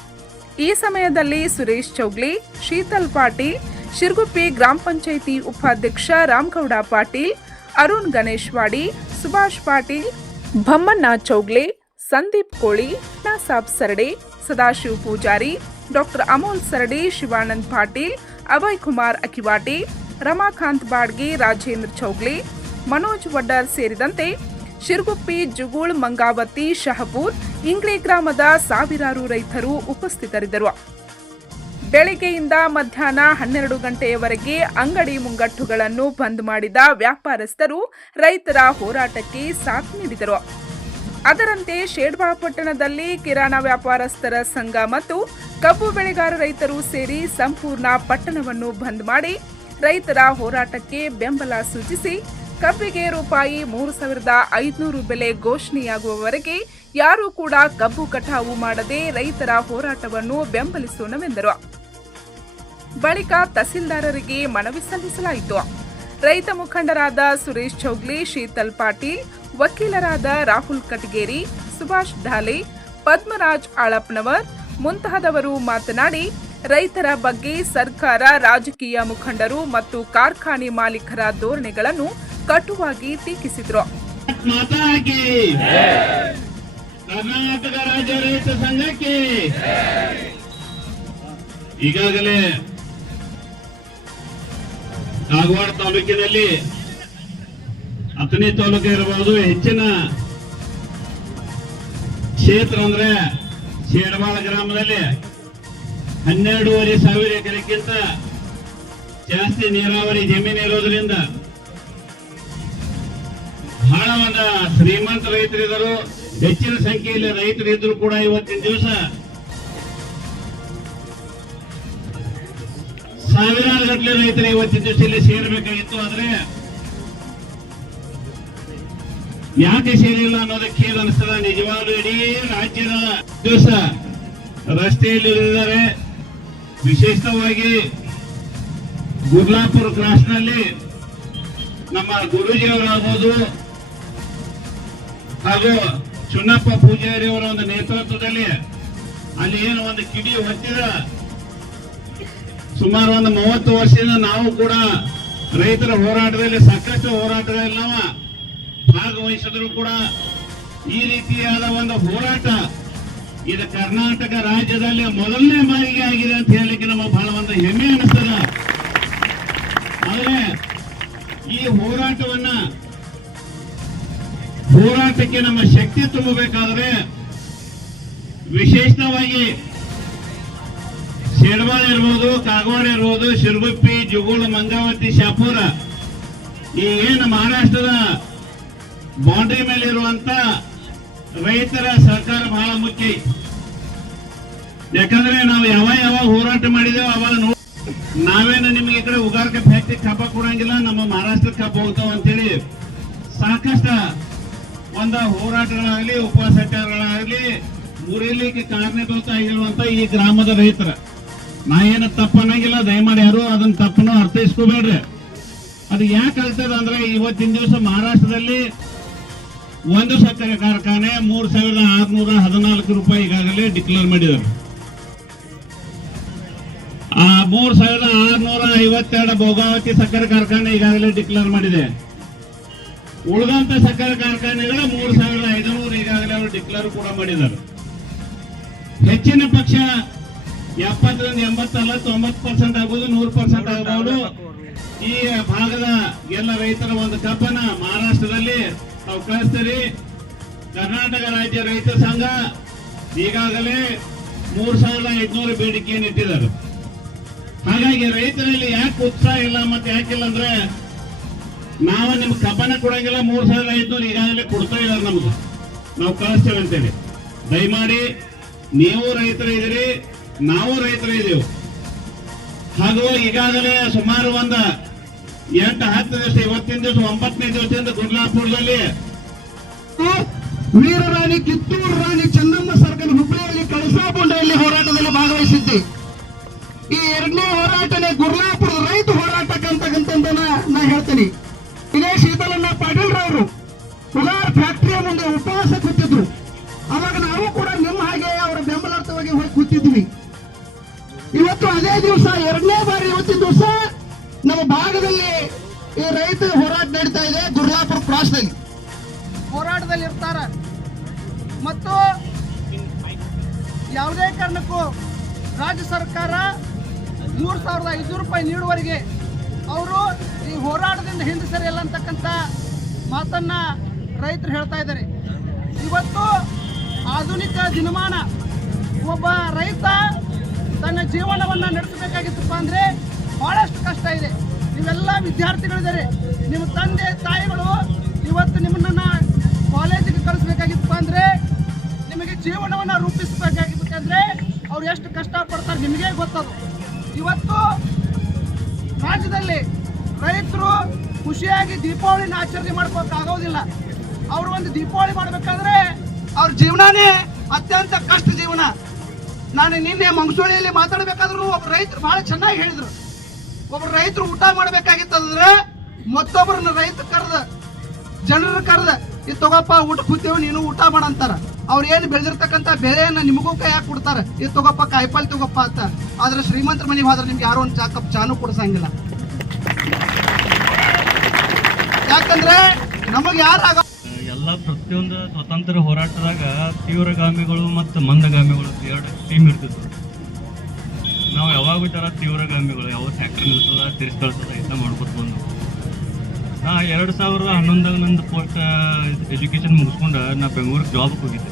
ಈ ಸಮಯದಲ್ಲಿ ಸುರೇಶ್ ಚೌಗ್ಲಿ, ಶೀತಲ್ ಪಾಟೀಲ್, ಶಿರ್ಗುಪ್ಪಿ ಗ್ರಾಮ ಪಂಚಾಯಿತಿ ಉಪಾಧ್ಯಕ್ಷ ರಾಮಗೌಡ ಪಾಟೀಲ್, ಅರುಣ್ ಗಣೇಶ್ವಾಡಿ, ಸುಭಾಷ್ ಪಾಟೀಲ್, ಭಮ್ಮಣ್ಣ ಚೌಗ್ಲೆ, ಸಂದೀಪ್ ಕೋಳಿ ನಾಸಾಬ್ ಸರಡೆ, ಸದಾಶಿವ್ ಪೂಜಾರಿ, ಡಾಕ್ಟರ್ ಅಮೋಲ್ ಸರಡೆ, ಶಿವಾನಂದ್ ಪಾಟೀಲ್, ಅಭಯ್ ಕುಮಾರ್ ಅಕಿವಾಟಿ, ರಮಾಕಾಂತ್ ಬಾಡ್ಗಿ, ರಾಜೇಂದ್ರ ಚೌಗ್ಲೆ, ಮನೋಜ್ ವಡ್ಡರ್ ಸೇರಿದಂತೆ ಶಿರ್ಗುಪ್ಪಿ, ಜುಗೂಳ್ ಮಂಗಾವತಿ, ಶಹಪೂರ್ ಇಂಗ್ಲಿ ಗ್ರಾಮದ ಸಾವಿರಾರು ರೈತರು ಉಪಸ್ಥಿತರಿದ್ದರು. ಬೆಳಿಗ್ಗೆಯಿಂದ ಮಧ್ಯಾಹ್ನ ಹನ್ನೆರಡು ಗಂಟೆಯವರೆಗೆ ಅಂಗಡಿ ಮುಂಗಟ್ಟುಗಳನ್ನು ಬಂದ್ ಮಾಡಿದ ವ್ಯಾಪಾರಸ್ಥರು ರೈತರ ಹೋರಾಟಕ್ಕೆ ಸಾಥ್ ನೀಡಿದರು. ಅದರಂತೆ ಶೇಡ್ಬಾ ಪಟ್ಟಣದಲ್ಲಿ ಕಿರಾಣ ವ್ಯಾಪಾರಸ್ಥರ ಸಂಘ ಮತ್ತು ಕಬ್ಬು ಬೆಳೆಗಾರ ರೈತರು ಸೇರಿ ಸಂಪೂರ್ಣ ಪಟ್ಟಣವನ್ನು ಬಂದ್ ಮಾಡಿ ರೈತರ ಹೋರಾಟಕ್ಕೆ ಬೆಂಬಲ ಸೂಚಿಸಿ ಕಬ್ಬಿಗೆ ರೂಪಾಯಿ ಮೂರು ಸಾವಿರದ ಐದುನೂರು ಬೆಲೆ ಘೋಷಣೆಯಾಗುವವರೆಗೆ ಯಾರೂ ಕೂಡ ಕಬ್ಬು ಕಟಾವು ಮಾಡದೆ ರೈತರ ಹೋರಾಟವನ್ನು ಬೆಂಬಲಿಸೋಣವೆಂದರು. ಬಳಿಕ ತಹಸೀಲ್ದಾರರಿಗೆ ಮನವಿ ಸಲ್ಲಿಸಲಾಯಿತು. ರೈತ ಮುಖಂಡರಾದ ಸುರೇಶ್ ಚೌಗ್ಲಿ, ಶೀತಲ್ ಪಾಟೀಲ್, ವಕೀಲರಾದ ರಾಹುಲ್ ಕಟಗೇರಿ, ಸುಭಾಷ್ ಢಾಲೆ ಪದ್ಮರಾಜ್ ಆಳಪ್ನವರ್ ಮುಂತಾದವರು ಮಾತನಾಡಿ, ರೈತರ ಬಗ್ಗೆ ಸರ್ಕಾರ ರಾಜಕೀಯ ಮುಖಂಡರು ಮತ್ತು ಕಾರ್ಖಾನೆ ಮಾಲೀಕರ ಧೋರಣೆಗಳನ್ನು ಕಟುವಾಗಿ ಟೀಕಿಸಿದ್ರು. ಕರ್ನಾಟಕ ರಾಜ್ಯ ರೈತ ಸಂಘಕ್ಕೆ. ಈಗಾಗಲೇ ಕಾಗವಾಡ ತಾಲೂಕಿನಲ್ಲಿ ಹತ್ತನೇ ತಾಲೂಕು ಇರಬಹುದು ಹೆಚ್ಚಿನ ಕ್ಷೇತ್ರ ಅಂದ್ರೆ ಶೇರ್ವಾಳ ಗ್ರಾಮದಲ್ಲಿ ಹನ್ನೆರಡೂವರೆ ಸಾವಿರ ಎಕರೆಗಿಂತ ಜಾಸ್ತಿ ನೀರಾವರಿ ಜಮೀನು ಇರೋದ್ರಿಂದ ಒಂದು ಶ್ರೀಮಂತ ರೈತರಿದ್ದರು. ಹೆಚ್ಚಿನ ಸಂಖ್ಯೆಯಲ್ಲಿ ರೈತರಿದ್ರು ಕೂಡ ಇವತ್ತಿನ ದಿವಸ. ಸಾವಿರಾರು ಗಟ್ಟಲೆ ರೈತರು ಇವತ್ತಿನ ದಿವಸ ಇಲ್ಲಿ ಸೇರಬೇಕಾಗಿತ್ತು. ಆದ್ರೆ ಯಾಕೆ ಸೇರಿಲ್ಲ ಅನ್ನೋದಕ್ಕೆ ಅನಿಸ್ತದ ನಿಜವಾಗ್ಲೂ ಇಡೀ ರಾಜ್ಯದ ದಿವಸ ರಸ್ತೆಯಲ್ಲಿ ವಿಶೇಷವಾಗಿ ಗುರ್ಲಾಪುರ ಕ್ರಾಸ್ನಲ್ಲಿ ನಮ್ಮ ಗುರೂಜಿಯವರಾಗ್ಬೋದು ಹಾಗೂ ಚುನ್ನಪ್ಪ ಪೂಜಾರಿ ಅವರ ಒಂದು ನೇತೃತ್ವದಲ್ಲಿ ಅಲ್ಲಿ ಏನು ಒಂದು ಕಿಡಿ ಹೊತ್ತಿದ ಸುಮಾರು ಒಂದು ಮೂವತ್ತು ವರ್ಷದಿಂದ ನಾವು ಕೂಡ ರೈತರ ಹೋರಾಟದಲ್ಲಿ ಸಾಕಷ್ಟು ಹೋರಾಟಗಳಲ್ಲಿ ನಾವು ಭಾಗವಹಿಸಿದ್ರು ಕೂಡ ಈ ರೀತಿಯಾದ ಒಂದು ಹೋರಾಟ ಇದು ಕರ್ನಾಟಕ ರಾಜ್ಯದಲ್ಲಿ ಮೊದಲನೇ ಬಾರಿಗೆ ಆಗಿದೆ ಅಂತ ಹೇಳಲಿಕ್ಕೆ ನಮ್ಮ ಬಹಳ ಒಂದು ಹೆಮ್ಮೆ ಅನಿಸ್ತದ. ಆದರೆ ಈ ಹೋರಾಟವನ್ನ ಹೋರಾಟಕ್ಕೆ ನಮ್ಮ ಶಕ್ತಿ ತುಂಬಬೇಕಾದ್ರೆ ವಿಶೇಷವಾಗಿ ಶೇಡ್ವಾಳ ಇರ್ಬೋದು, ಕಾಗವಾಡ ಇರ್ಬೋದು ಶಿರ್ಗುಪ್ಪಿ ಜುಗೋಳ, ಮಂಗಾವತಿ, ಶಾಪುರ, ಈ ಏನು ಮಹಾರಾಷ್ಟ್ರದ ಬೌಂಡ್ರಿ ಮೇಲೆ ಇರುವಂತ ರೈತರ ಸಹಕಾರ ಬಹಳ ಮುಖ್ಯ. ಯಾಕಂದ್ರೆ ನಾವು ಯಾವ ಯಾವ ಹೋರಾಟ ಮಾಡಿದೇವೋ ಅವಾಗ ನೋ ನಾವೇನು ನಿಮ್ಗೆ ಈ ಕಡೆ ಉಗಾರ್ಕ ಫ್ಯಾಕ್ಟ್ರಿ ಕಬ್ಬ ಕೊಡಂಗಿಲ್ಲ, ನಮ್ಮ ಮಹಾರಾಷ್ಟ್ರ ಕಬ್ಬ ಹೋಗ್ತಾವ ಅಂತೇಳಿ ಸಾಕಷ್ಟು ಒಂದ ಹೋರಾಟಗಳಾಗಲಿ, ಉಪವಾಸ ಸತ್ಯಾಗ್ರಹಗಳಾಗಲಿ ಮುರಿಲಿಕ್ಕೆ ಕಾರಣೀಭೂತ ಆಗಿರುವಂತ ಈ ಗ್ರಾಮದ ರೈತರ. ನಾ ಏನು ತಪ್ಪನಾಗಿಲ್ಲ ದಯಮಾಡಿ ಯಾರು ಅದನ್ನ ತಪ್ಪನ್ನು ಅರ್ಥೈಸ್ಕೋಬೇಡ್ರಿ. ಅದು ಯಾಕೆ ಆಗ್ತದೆ ಅಂದ್ರೆ, ಇವತ್ತಿನ ದಿವಸ ಮಹಾರಾಷ್ಟ್ರದಲ್ಲಿ ಒಂದು ಸಕ್ಕರೆ ಕಾರ್ಖಾನೆ ಮೂರ್ ಸಾವಿರದ ಆರ್ನೂರ ಹದಿನಾಲ್ಕು ರೂಪಾಯಿ ಈಗಾಗಲೇ ಡಿಕ್ಲೇರ್ ಮಾಡಿದ್ದಾರೆ. ಆ ಮೂರ್ ಸಾವಿರದ ಆರ್ನೂರ ಐವತ್ತೆರಡು ಭೋಗಾವತಿ ಸಕ್ಕರೆ ಕಾರ್ಖಾನೆ ಈಗಾಗಲೇ ಡಿಕ್ಲೇರ್ ಮಾಡಿದೆ. ಉಳಿದಂತ ಸಕ್ಕರೆ ಕಾರ್ಖಾನೆಗಳ ಮೂರು ಸಾವಿರದ ಐದುನೂರು ಈಗಾಗಲೇ ಅವರು ಡಿಕ್ಲೇರ್ ಕೂಡ ಮಾಡಿದ್ದಾರೆ. ಹೆಚ್ಚಿನ ಪಕ್ಷ ಎಪ್ಪತ್ತರಿಂದ ಎಂಬತ್ತಲ್ಲ ತೊಂಬತ್ತು ಪರ್ಸೆಂಟ್ ಆಗ್ಬೋದು, ನೂರು ಪರ್ಸೆಂಟ್ ಆಗ್ಬೋದು. ಈ ಭಾಗದ ಎಲ್ಲ ರೈತರ ಒಂದು ಕಬ್ಬನ ಮಹಾರಾಷ್ಟ್ರದಲ್ಲಿ ತಾವು ಕಳಿಸ್ತೀರಿ. ಕರ್ನಾಟಕ ರಾಜ್ಯ ರೈತ ಸಂಘ ಈಗಾಗಲೇ ಮೂರು ಸಾವಿರದ ಐದುನೂರು ಬೇಡಿಕೆಯನ್ನು ಇಟ್ಟಿದ್ದಾರೆ. ಹಾಗಾಗಿ ರೈತರಲ್ಲಿ ಯಾಕೆ ಉತ್ಸಾಹ ಇಲ್ಲ ಮತ್ತೆ ಯಾಕಿಲ್ಲ ಅಂದ್ರೆ ನಾವು ನಿಮ್ಗೆ ಕಬ್ಬನ ಕೊಡಂಗಿಲ್ಲ, ಮೂರ್ ಸಾವಿರದ ಐದ್ನೂರು ಈಗಾಗಲೇ ಕೊಡ್ತಾ ಇದ್ದಾರೆ ನಮ್ಗೆ. ನಾವು ಕಳಿಸ್ತೇವೆ ಅಂತೇಳಿ. ದಯಮಾಡಿ ನೀವು ರೈತರು ಇದ್ದೀರಿ, ನಾವು ರೈತರು ಇದೀವಿ ಹಾಗೂ ಈಗಾಗಲೇ ಸುಮಾರು ಒಂದ ಎಂಟು, ಹತ್ತು ದಿವಸ, ಇವತ್ತಿನ ದಿವಸ, ಒಂಬತ್ತನೇ ದಿವಸದಿಂದ ಗುಡ್ಲಾಪುರದಲ್ಲಿ ವೀರರಾಣಿ ಕಿತ್ತೂರು ರಾಣಿ ಚೆನ್ನಮ್ಮ ಸರ್ಕಲ್ ಹುಬ್ಬಳ್ಳಿಯಲ್ಲಿ ಕಳಸಾಬೊಂಡೆಯಲ್ಲಿ ಹೋರಾಟದಲ್ಲಿ ಭಾಗವಹಿಸಿದ್ದೆ. ಈ ಎರಡನೇ ಹೋರಾಟನೇ ಗುರ್ಲಾಪುರ ರೈತ ಹೋರಾಟಕ್ಕಂತಕ್ಕಂಥದ್ದನ್ನ ನಾ ಹೇಳ್ತೀನಿ. ಉಪವಾಸ ಕೂತಿದ್ರು. ಅವಾಗ ನಾವು ಕೂಡ ನಿಮ್ಮ ಹಾಗೆ ಅವರ ಬೆಂಬಲಾರ್ಥವಾಗಿ ಹೋಗಿ ಕೂತಿದ್ವಿ. ಇವತ್ತು ಅದೇ ದಿವಸ, ಎರಡನೇ ಬಾರಿ ಇವತ್ತಿನ ದಿವಸ ನಮ್ಮ ಭಾಗದಲ್ಲಿ ಈ ರೈತ ಹೋರಾಟ ನಡೀತಾ ಇದೆ ದುರ್ಲಾಪುರ ಕ್ರಾಸ್ನಲ್ಲಿ. ಹೋರಾಟದಲ್ಲಿ ಇರ್ತಾರ ಮತ್ತು ಯಾವುದೇ ಕಾರಣಕ್ಕೂ ರಾಜ್ಯ ಸರ್ಕಾರ ಮೂರು ಸಾವಿರದ ಐದುನೂರು ರೂಪಾಯಿ ನೀಡುವವರೆಗೆ ಅವರು ಈ ಹೋರಾಟದಿಂದ ಹಿಂದೆ ಸರಿಯಲ್ಲ ಅಂತಕ್ಕಂಥ ಮಾತನ್ನ ರೈತರು ಹೇಳ್ತಾ ಇದ್ದಾರೆ. ಇವತ್ತು ಆಧುನಿಕ ದಿನಮಾನ. ಒಬ್ಬ ರೈತ ತನ್ನ ಜೀವನವನ್ನು ನಡೆಸಬೇಕಾಗಿತ್ತಪ್ಪ ಅಂದರೆ ಭಾಳಷ್ಟು ಕಷ್ಟ ಇದೆ. ನೀವೆಲ್ಲ ವಿದ್ಯಾರ್ಥಿಗಳಿದ್ದಾರೆ. ನಿಮ್ಮ ತಂದೆ, ತಾಯಿಗಳು ಇವತ್ತು ನಿಮ್ಮನ್ನ ಕಾಲೇಜಿಗೆ ಕಳಿಸ್ಬೇಕಾಗಿತ್ತಪ್ಪ ಅಂದರೆ ನಿಮಗೆ ಜೀವನವನ್ನ ರೂಪಿಸಬೇಕಾಗಿತ್ತಂದರೆ ಅವ್ರು ಎಷ್ಟು ಕಷ್ಟ ಪಡ್ತಾರೆ ನಿಮಗೆ ಗೊತ್ತದು. ಇವತ್ತು ರಾಜ್ಯದಲ್ಲಿ ರೈತರು ಖುಷಿಯಾಗಿ ದೀಪಾವಳಿನ ಆಚರಣೆ ಮಾಡ್ಕೋಕ್ಕಾಗೋದಿಲ್ಲ ಅವರು ಒಂದು ದೀಪಾವಳಿ ಮಾಡ್ಬೇಕಾದ್ರೆ ಅವ್ರ ಜೀವನನೇ ಅತ್ಯಂತ ಕಷ್ಟ ಜೀವನ. ನಾನು ನಿನ್ನೆ ಮಂಗಸೂಳಿಯಲ್ಲಿ ಮಾತಾಡ್ಬೇಕಾದ್ರು ಒಬ್ಬ ರೈತರು ಬಹಳ ಚೆನ್ನಾಗಿ ಹೇಳಿದ್ರು. ಒಬ್ಬ ರೈತರು ಊಟ ಮಾಡ್ಬೇಕಾಗಿತ್ತಂದ್ರೆ ಮತ್ತೊಬ್ಬರನ್ನ ರೈತ ಕರೆದ ಜನರ ಕರೆದ, ಇದು ತಗೋಪ್ಪ ಊಟ ಕೂತೇವೆ ನೀನು ಊಟ ಮಾಡ ಅಂತಾರ. ಅವ್ರು ಏನು ಬೆಳೆದಿರ್ತಕ್ಕಂಥ ಬೆಳೆಯನ್ನ ನಿಮಗೂ ಕೈ ಹಾಕಿ ಕೊಡ್ತಾರೆ. ಇದು ತಗೋಪ್ಪ, ಕಾಯಿಪಲ್ಲೆ ತಗೋಪ್ಪ ಅಂತ. ಆದ್ರೆ ಶ್ರೀಮಂತರ ಮನೆಗೆ ಹೋದ್ರೆ ನಿಮ್ಗೆ ಯಾರೋ ಒಂದು ಚಾಕಪ್ ಚಾನು ಕೊಡ್ಸಂಗಿಲ್ಲ. ಯಾಕಂದ್ರೆ ನಮಗೆ ಯಾರಾಗ ಎಲ್ಲ ಪ್ರತಿಯೊಂದು ಸ್ವತಂತ್ರ ಹೋರಾಟದಾಗ ತೀವ್ರಗಾಮಿಗಳು ಮತ್ತು ಮಂದಗಾಮಿಗಳು ಎರಡು ಟೀಮ್ ಇರ್ತಿದ್ವು. ನಾವು ಯಾವಾಗ ಥರ ತೀವ್ರಗಾಮಿಗಳು ಯಾವ ಟ್ಯಾಕ್ಟರ್ ನಿಲ್ಸೋದ, ತಿರ್ಸ್ಕಳ್ಸೋದ ಇದನ್ನ ಮಾಡ್ಕೊತ ಬಂದು ನಾ ಎರಡು ಸಾವಿರದ ಹನ್ನೊಂದಾಗ ನಂದು ಪೋಸ್ಟ್ ಎಜುಕೇಷನ್ ಮುಗಿಸ್ಕೊಂಡು ನಾ ಬೆಂಗಳೂರಿಗೆ ಜಾಬ್ಗೆ ಹೋಗಿದ್ದೆ.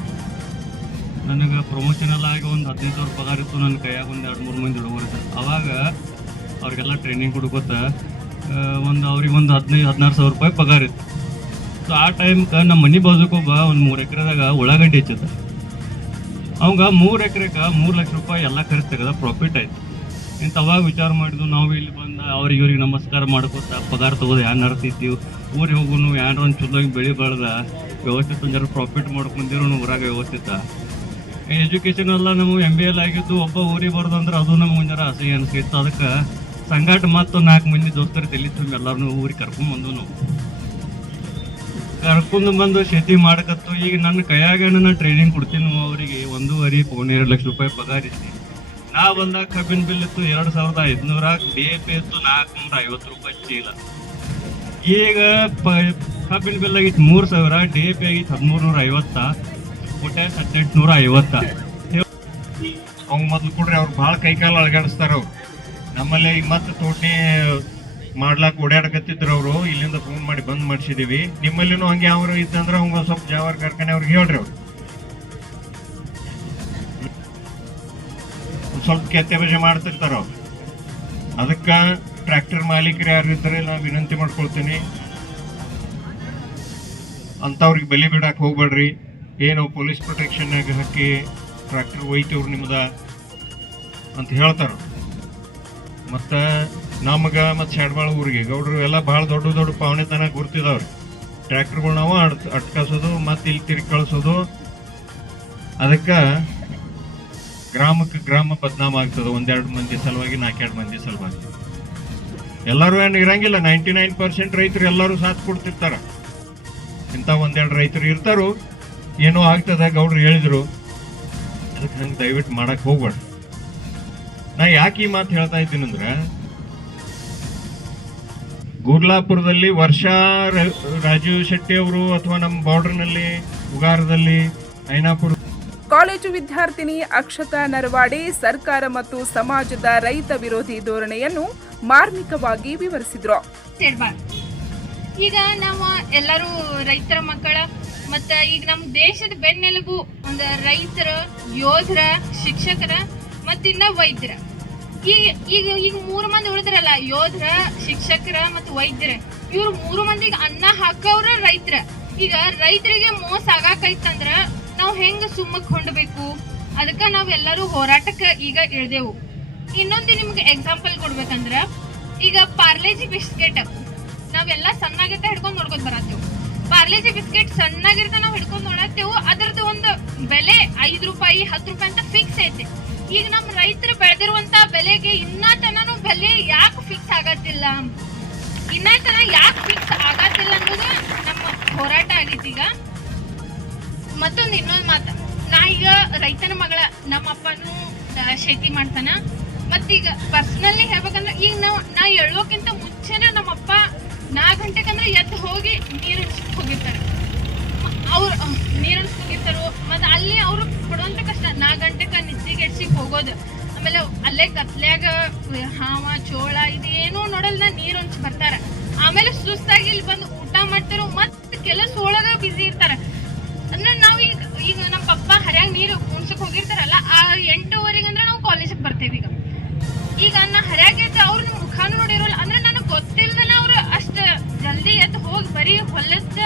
ನನಗೆ ಪ್ರಮೋಷನ್ ಎಲ್ಲ ಆಗಿ ಒಂದು ಹದಿನೈದು ಸಾವಿರ ಪಗಾರ ಇತ್ತು ನನ್ನ ಕೈಯಾಗ, ಒಂದು ಎರಡು ಮೂರು ಮಂದಿ ಹುಡುಗರು ಅವಾಗ ಅವ್ರಿಗೆಲ್ಲ ಟ್ರೈನಿಂಗ್ ಕೊಡ್ಕೊತ ಒಂದು ಅವ್ರಿಗೆ ಒಂದು ಹದಿನೈದು, ಹದಿನಾರು ಸಾವಿರ ರೂಪಾಯಿ ಪಗಾರ ಇತ್ತು. ಸೊ ಆ ಟೈಮ್ಗೆ ನಮ್ಮ ಮನೆ ಬಾಜುಕೊಬ್ಬ ಒಂದು ಮೂರು ಎಕರೆದಾಗ ಉಳ್ಳಾಗಡ್ಡಿ ಹೆಚ್ಚಿದ್ದ. ಅವಾಗ ಮೂರು ಎಕರೆಗೆ ಮೂರು ಲಕ್ಷ ರೂಪಾಯಿ ಎಲ್ಲ ಖರ್ಚು ತೆಗೆದ ಪ್ರಾಫಿಟ್ ಆಯ್ತು. ಇಂತ ಅವಾಗ ವಿಚಾರ ಮಾಡಿದ್ವು, ನಾವು ಇಲ್ಲಿ ಬಂದ ಅವ್ರಿಗೆ ಇವ್ರಿಗೆ ನಮಸ್ಕಾರ ಮಾಡ್ಕೊತ ಪಗಾರ ತಗೋದು ಯಾರು ನರ್ತಿದ್ದೀವಿ ಊರಿಗೆ ಹೋಗುನು ಯಾರು ಒಂದು ಚಲೋ ಬೆಳೆ ಬೆಳೆದ ವ್ಯವಸ್ಥಿತ ಪ್ರಾಫಿಟ್ ಮಾಡ್ಕೊಂಡಿರೋ ಊರಾಗ ವ್ಯವಸ್ಥಿತ. ಎಜುಕೇಷನ್ ಎಲ್ಲ ನಮಗೆ ಎಂ ಬಿ ಎಲ್ ಆಗಿದ್ದು ಒಬ್ಬ ಊರಿಗೆ ಬರೋದು ಅಂದ್ರೆ ಅದು ನಮ್ಗೆ ಒಂದರ ಅಸಹ್ಯ ಅನಿಸ್ತಿತ್ತು ಅದಕ್ಕೆ ಸಂಘಟ ಮತ್ತು ನಾಲ್ಕು ಮಂದಿ ದೋಸ್ತರು ತಲೆ ತುಂಬ ಎಲ್ಲರನ್ನೂ ಊರಿಗೆ ಕರ್ಕೊಂಡ್ ನಾವು. ಕರ್ಕೊಂಡು ಬಂದು ಶೇತಿ ಮಾಡಕತ್ತು. ಈಗ ನನ್ನ ಕೈಯಾಗ ನನ್ನ ಟ್ರೈನಿಂಗ್ ಕೊಡ್ತೀನಿ ಅವರಿಗೆ. ಒಂದೂವರೆ, ಪೌನ್ ಎರಡು ಲಕ್ಷ ರೂಪಾಯಿ ಪಗಾರ ಇತ್ತು ನಾ ಬಂದಾಗ ಕಬ್ಬಿನ ಬಿಲ್ ಇತ್ತು ಎರಡು ಸಾವಿರದ ಐದುನೂರ ಡಿ ಎ ಪಿ ಇತ್ತು ನಾಲ್ಕುನೂರ ಐವತ್ತು ರೂಪಾಯಿ ಚೀಲ. ಈಗ ಪ, ಕಬ್ಬಿನ ಬಿಲ್ ಆಗಿತ್ತು ಮೂರು ಸಾವಿರ ಡಿ ಎ ಪಿ ಆಗಿತ್ತು ಹದಿಮೂರು ನೂರ ಐವತ್ತ ಪೊಟ್ಯಾಸ್ ಹದಿನೆಂಟು ನೂರ ಐವತ್ತ ಅವ್ನು ಮೊದಲು ಕೊಡ್ರಿ, ಅವ್ರು ಭಾಳ ಕೈಕಾಲು ಅಳಗಾಡಿಸ್ತಾರ ಅವ್ರು. ನಮ್ಮಲ್ಲಿ ಮತ್ತೆ ತೋಟನೆ ಮಾಡ್ಲಾಕ್ ಓಡಾಡಕತ್ತಿದ್ರು ಅವರು. ಇಲ್ಲಿಂದ ಫೋನ್ ಮಾಡಿ ಬಂದ್ ಮಾಡಿಸಿದೀವಿ. ನಿಮ್ಮಲ್ಲಿನೂ ಹಂಗೆ ಅವರು ಇದ್ದಂದ್ರೆ ಹಂಗ ಸ್ವಲ್ಪ ಜಾವರ್ ಕಾರ್ಖಾನೆ ಅವ್ರಿಗೆ ಹೇಳ್ರಿ ಅವ್ರು. ಸ್ವಲ್ಪ ಕೆತ್ತೆ ಮಾಡ್ತಿರ್ತಾರ ಅವ್ರು. ಅದಕ್ಕ ಟ್ರ್ಯಾಕ್ಟರ್ ಮಾಲೀಕರು ಯಾರು ಇದ್ದಾರೆ ನಾ ವಿನಂತಿ ಮಾಡ್ಕೊಳ್ತೀನಿ. ಅಂಥವ್ರಿಗೆ ಬೆಲೆ ಬಿಡಕ್ಕೆ ಹೋಗ್ಬೇಡ್ರಿ. ಏನು ಪೊಲೀಸ್ ಪ್ರೊಟೆಕ್ಷನ್ನಾಗ ಹಾಕಿ ಟ್ರ್ಯಾಕ್ಟರ್ ಒಯ್ತೀವ್ರು ನಿಮ್ದ ಅಂತ ಹೇಳ್ತಾರ ಮತ್ತು ನಮಗೆ ಮತ್ತು ಶಾಡ್ಬಾಳ ಊರಿಗೆ. ಗೌಡ್ರು ಎಲ್ಲ ಭಾಳ ದೊಡ್ಡ ದೊಡ್ಡ ಪಾವನೆತನ ಗುರ್ತಿದವ್ರು. ಟ್ರ್ಯಾಕ್ಟರ್ಗಳು ನಾವು ಅಡ್ ಅಟ್ಕಸೋದು, ಮತ್ತು ಇಲ್ಲಿ ತಿರುಗಿ ಕಳಿಸೋದು. ಅದಕ್ಕೆ ಗ್ರಾಮಕ್ಕೆ ಗ್ರಾಮ ಬದನಾಮ ಆಗ್ತದೆ. ಒಂದೆರಡು ಮಂದಿ ಸಲುವಾಗಿ, ನಾಲ್ಕೆರಡು ಮಂದಿ ಸಲುವಾಗಿ. ಎಲ್ಲರೂ ಏನು ಇರಂಗಿಲ್ಲ. ನೈಂಟಿ ನೈನ್ ಪರ್ಸೆಂಟ್ ರೈತರು ಎಲ್ಲರೂ ಸಾಥ್ ಕೊಡ್ತಿರ್ತಾರ. ಇಂಥ ಒಂದೆರಡು ರೈತರು ಇರ್ತಾರೋ. ಏನೋ ಆಗ್ತದ ಗೌಡ್ರು ಹೇಳಿದ್ರು. ಅದಕ್ಕೆ ನಂಗೆ ದಯವಿಟ್ಟು ಮಾಡಕ್ ಹೋಗ್ಬೇಡ. ನಾ ಯಾಕೆ ಈ ಮಾತು ಹೇಳ್ತಾ ಇದ್ದೀನಿ ಅಂದ್ರೆ ಗುರ್ಲಾಪುರದಲ್ಲಿ ವರ್ಷ ರ- ರಾಜೀವ್ ಶೆಟ್ಟಿ ಅವರು ಅಥವಾ ನಮ್ಮ ಬಾರ್ಡರ್ನಲ್ಲಿ ಉಗಾರದಲ್ಲಿ ಐನಾಪುರ ಕಾಲೇಜು ವಿದ್ಯಾರ್ಥಿನಿ ಅಕ್ಷತಾ ನರವಾಡೆ ಸರ್ಕಾರ ಮತ್ತು ಸಮಾಜದ ರೈತ ವಿರೋಧಿ ಧೋರಣೆಯನ್ನು ಮಾರ್ಮಿಕವಾಗಿ ವಿವರಿಸಿದ್ರು. ಈಗ ನಾವು ಎಲ್ಲರೂ ರೈತರ ಮಕ್ಕಳ ಮತ್ತ ಈಗ ನಮ್ಮ ದೇಶದ ಬೆನ್ನೆಲುಬು ಒಂದು ರೈತರ ಯೋಧರ ಶಿಕ್ಷಕರ ಮತ್ತಿನ್ನ ವೈದ್ಯರ. ಈಗ ಈಗ ಮೂರು ಮಂದಿ ಉಳಿದ್ರಲ್ಲ ಯೋಧರ ಶಿಕ್ಷಕರ ಮತ್ತು ವೈದ್ಯರ. ಇವ್ರು ಮೂರು ಮಂದಿಗೆ ಅನ್ನ ಹಾಕೋರ ರೈತರ. ಈಗ ರೈತರಿಗೆ ಮೋಸ ಆಗಾಕೈತಂದ್ರ ನಾವು ಹೆಂಗ ಸುಮ್ಮಕ್ ಅದಕ್ಕ ನಾವ್ ಎಲ್ಲರೂ ಹೋರಾಟಕ್ಕೆ ಈಗ ಇಳ್ದೆವು. ಇನ್ನೊಂದು ನಿಮ್ಗೆ ಎಕ್ಸಾಂಪಲ್ ಕೊಡ್ಬೇಕಂದ್ರ, ಈಗ ಪಾರ್ಲೇಜಿ ಬಿಸ್ಕೆಟ್. ನಾವೆಲ್ಲ ಸಣ್ಣಾಗಿರ್ತ ಹಿಡ್ಕೊಂಡ್ ನೋಡ್ಕೊಂಡ್ ಬರತ್ತೇವು. ಪಾರ್ಲೇಜಿ ಬಿಸ್ಕೆಟ್ ಸಣ್ಣಾಗಿರ್ತ ನಾವ್ ಹಿಡ್ಕೊಂಡ್ ನೋಡತ್ತೇವು, ಅದರದ್ದು ಒಂದು ಬೆಲೆ ಐದು ರೂಪಾಯಿ, ಹತ್ತು ರೂಪಾಯಿ ಅಂತ ಫಿಕ್ಸ್ ಐತೆ. ಈಗ ನಮ್ ರೈತರು ಬೆಳೆದಿರುವಂತ ಬೆಲೆಗೆ ಇನ್ನ ತನನು ಬೆಲೆ ಯಾಕೆ ಫಿಕ್ಸ್ ಆಗತ್ತಿಲ್ಲ? ಇನ್ನ ತನ ಯಾಕೆ ಫಿಕ್ಸ್ ಆಗತ್ತಿಲ್ಲ ಅನ್ನೋದು ನಮ್ಮ ಹೋರಾಟ ಆಗೈತಿ ಈಗ. ಮತ್ತೊಂದು ಇನ್ನೊಂದು ಮಾತು. ನಾ ಈಗ ರೈತನ ಮಗಳ ನಮ್ಮ ಅಪ್ಪನೂ ಶೇತಿ ಮಾಡ್ತಾನ. ಮತ್ತೀಗ ಪರ್ಸನಲಿ ಹೇಳ್ಬೇಕಂದ್ರೆ ಈಗ ನಾವು, ನಾ ಹೇಳೋಕ್ಕಿಂತ ಮುಂಚೆನೆ ನಮ್ಮ ಅಪ್ಪ ನಾಲ್ಕು ಗಂಟೆಗಂದ್ರೆ ಎದ್ದು ಹೋಗಿ ನೀರು ಹೋಗಿರ್ತಾರೆ. ಅವ್ರು ನೀರು ಹೋಗಿರ್ತಾರೋ ಮತ್ತೆ ಅಲ್ಲಿ ಅವರು ಕೊಡುವಂತ ಕಷ್ಟ. ನಾಲ್ಕು ಗಂಟೆಗೆ ನಿದ್ದಿಗೆಡ್ಸಿಗೆ ಹೋಗೋದು. ಆಮೇಲೆ ಅಲ್ಲೇ ಕತ್ಲ್ಯಾಗ ಹಾವ, ಚೋಳ, ಇದು ಏನೂ ನೋಡಲ್ಲ ನೀರು ಹಂಚಿ ಬರ್ತಾರ. ಆಮೇಲೆ ಸುಸ್ತಾಗಿ ಇಲ್ಲಿ ಬಂದು ಊಟ ಮಾಡ್ತಾರೋ ಮತ್ತೆ ಕೆಲಸ ಒಳಗ ಬಿಸಿ ಇರ್ತಾರ. ಅಂದ್ರೆ ನಾವು ಈಗ ಈಗ ನಮ್ಮ ಪಪ್ಪ ಹರ್ಯಾಗ ನೀರು ಕುಣ್ಸಕ್ ಹೋಗಿರ್ತಾರಲ್ಲ, ಆ ಎಂಟೂವರೆಗೆ ಅಂದ್ರೆ ನಾವು ಕಾಲೇಜಿಗೆ ಬರ್ತೇವೆ ಈಗ. ಈಗ ನಾ ಹರ್ಯಾಗ ಎದ್ದು ಅವ್ರ ಮುಖಾನು ನೋಡಿರೋಲ್ಲ, ಅಂದ್ರೆ ನನಗೆ ಗೊತ್ತಿಲ್ದನ ಅವ್ರು ಜಲ್ದಿ ಎದ್ದು ಹೋಗಿ ಬರೀ ಹೊಲದ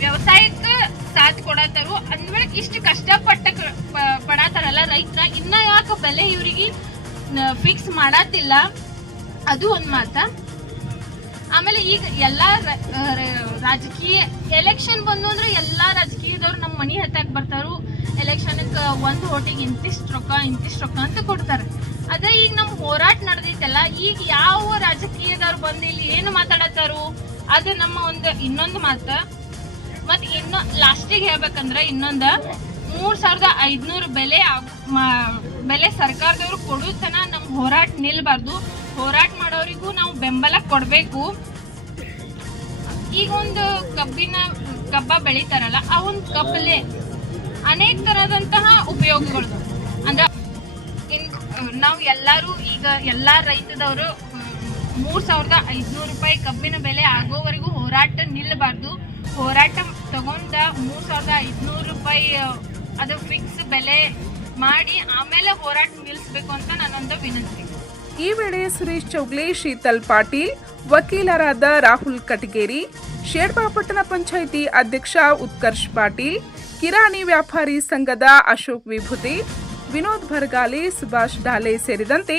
ವ್ಯವಸಾಯಕ್ಕೆ ಸಾಥ್ ಕೊಡತ್ತಾರು. ಅಂದ್ಮೇಲೆ ಇಷ್ಟು ಕಷ್ಟಪಟ್ಟ ಪಡತಾರಲ್ಲ ರೈತರ. ಇನ್ನ ಯಾಕೆ ಬೆಲೆ ಇವ್ರಿಗೆ ಫಿಕ್ಸ್ ಮಾಡತ್ತಿಲ್ಲ ಅದು ಒಂದ್ ಮಾತ. ಆಮೇಲೆ ಈಗ ಎಲ್ಲಾ ರಾಜಕೀಯ ಎಲೆಕ್ಷನ್ ಬಂದು ಅಂದ್ರೆ ಎಲ್ಲಾ ರಾಜಕೀಯದವ್ರು ನಮ್ಮ ಮನಿ ಹತ್ತಾಕ್ ಬರ್ತಾರು. ಎಲೆಕ್ಷನ್ ಒಂದ್ ಓಟಿಗೆ ಇಂತಿಷ್ಟು ರೊಕ್ಕ ಇಂತಿಷ್ಟು ರೊಕ್ಕ ಅಂತ ಕೊಡ್ತಾರೆ. ಅದೇ ಈಗ ನಮ್ ಹೋರಾಟ ನಡೆದೈತಲ್ಲ, ಈಗ ಯಾವ ರಾಜಕೀಯದವ್ರು ಬಂದು ಇಲ್ಲಿ ಏನು ಮಾತಾಡತ್ತಾರು? ಅದು ನಮ್ಮ ಒಂದು ಇನ್ನೊಂದು ಮಾತ. ಮತ್ ಇನ್ನೊ, ಲಾಸ್ಟಿಗೆ ಹೇಳ್ಬೇಕಂದ್ರ ಇನ್ನೊಂದ ಮೂರ್ ಸಾವಿರದ ಐದ್ನೂರು ಬೆಲೆ ಬೆಲೆ ಸರ್ಕಾರದವ್ರು ಕೊಡೋ ನಮ್ಮ ನಮ್ ಹೋರಾಟ ನಿಲ್ಬಾರ್ದು. ಹೋರಾಟ ಮಾಡೋರಿಗೂ ನಾವು ಬೆಂಬಲ ಕೊಡಬೇಕು. ಈಗ ಒಂದು ಕಬ್ಬಿನ, ಕಬ್ಬ ಬೆಳಿತಾರಲ್ಲ, ಆ ಒಂದು ಕಬ್ಬಲ್ಲೇ ಅನೇಕ ತರದಂತಹ ಉಪಯೋಗಗಳು. ಅಂದ್ರೆ ನಾವು ಎಲ್ಲರೂ ಈಗ ಎಲ್ಲಾ ರೈತದವರು ಮೂರ್ ಸಾವಿರದ ಐದ್ನೂರು ರೂಪಾಯಿ ಕಬ್ಬಿನ ಬೆಲೆ ಆಗೋವರೆಗೂ ಹೋರಾಟ ನಿಲ್ಲಬಾರ್ದು. ಹೋರಾಟ ತಗೊಂಡ ಮೂರ್ ಸಾವಿರದ ಐದ್ನೂರು ರೂಪಾಯಿ ಅದು ಫಿಕ್ಸ್ ಬೆಲೆ ಮಾಡಿ ಆಮೇಲೆ ಹೋರಾಟ ನಿಲ್ಲಿಸಬೇಕು ಅಂತ ನಾನೊಂದು ವಿನಂತಿ. ಈ ವೇಳೆ ಸುರೇಶ್ ಚೌಗ್ಲೆ, ಶೀತಲ್ ಪಾಟೀಲ್, ವಕೀಲರಾದ ರಾಹುಲ್ ಕಟಗೇರಿ ಶೇರ್ಬಾಪಟ್ಟಣ ಪಂಚಾಯಿತಿ ಅಧ್ಯಕ್ಷ ಉತ್ಕರ್ಷ್ ಪಾಟೀಲ್, ಕಿರಾಣಿ ವ್ಯಾಪಾರಿ ಸಂಘದ ಅಶೋಕ್ ವಿಭೂತಿ, ವಿನೋದ್ ಭರ್ಗಾಲಿ, ಸುಭಾಷ್ ಡಾಲೆ ಸೇರಿದಂತೆ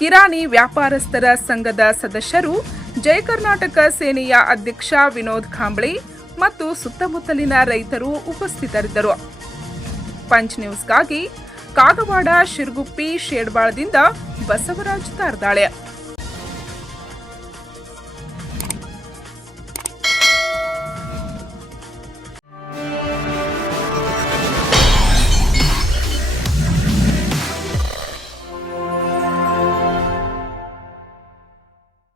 ಕಿರಾಣಿ ವ್ಯಾಪಾರಸ್ಥರ ಸಂಘದ ಸದಸ್ಯರು ಜಯ ಕರ್ನಾಟಕ ಸೇನೆಯ ಅಧ್ಯಕ್ಷ ವಿನೋದ್ ಖಾಂಬ್ಳೆ ಮತ್ತು ಸುತ್ತಮುತ್ತಲಿನ ರೈತರು ಉಪಸ್ಥಿತರಿದ್ದರು. ಪಂಚ್ ನ್ಯೂಸ್ಗಾಗಿ ಕಾಗವಾಡ ಶಿರ್ಗುಪ್ಪಿ ಶೇಡ್ಬಾಳದಿಂದ ಬಸವರಾಜ್ ತಾರ್ದಾಳೆ.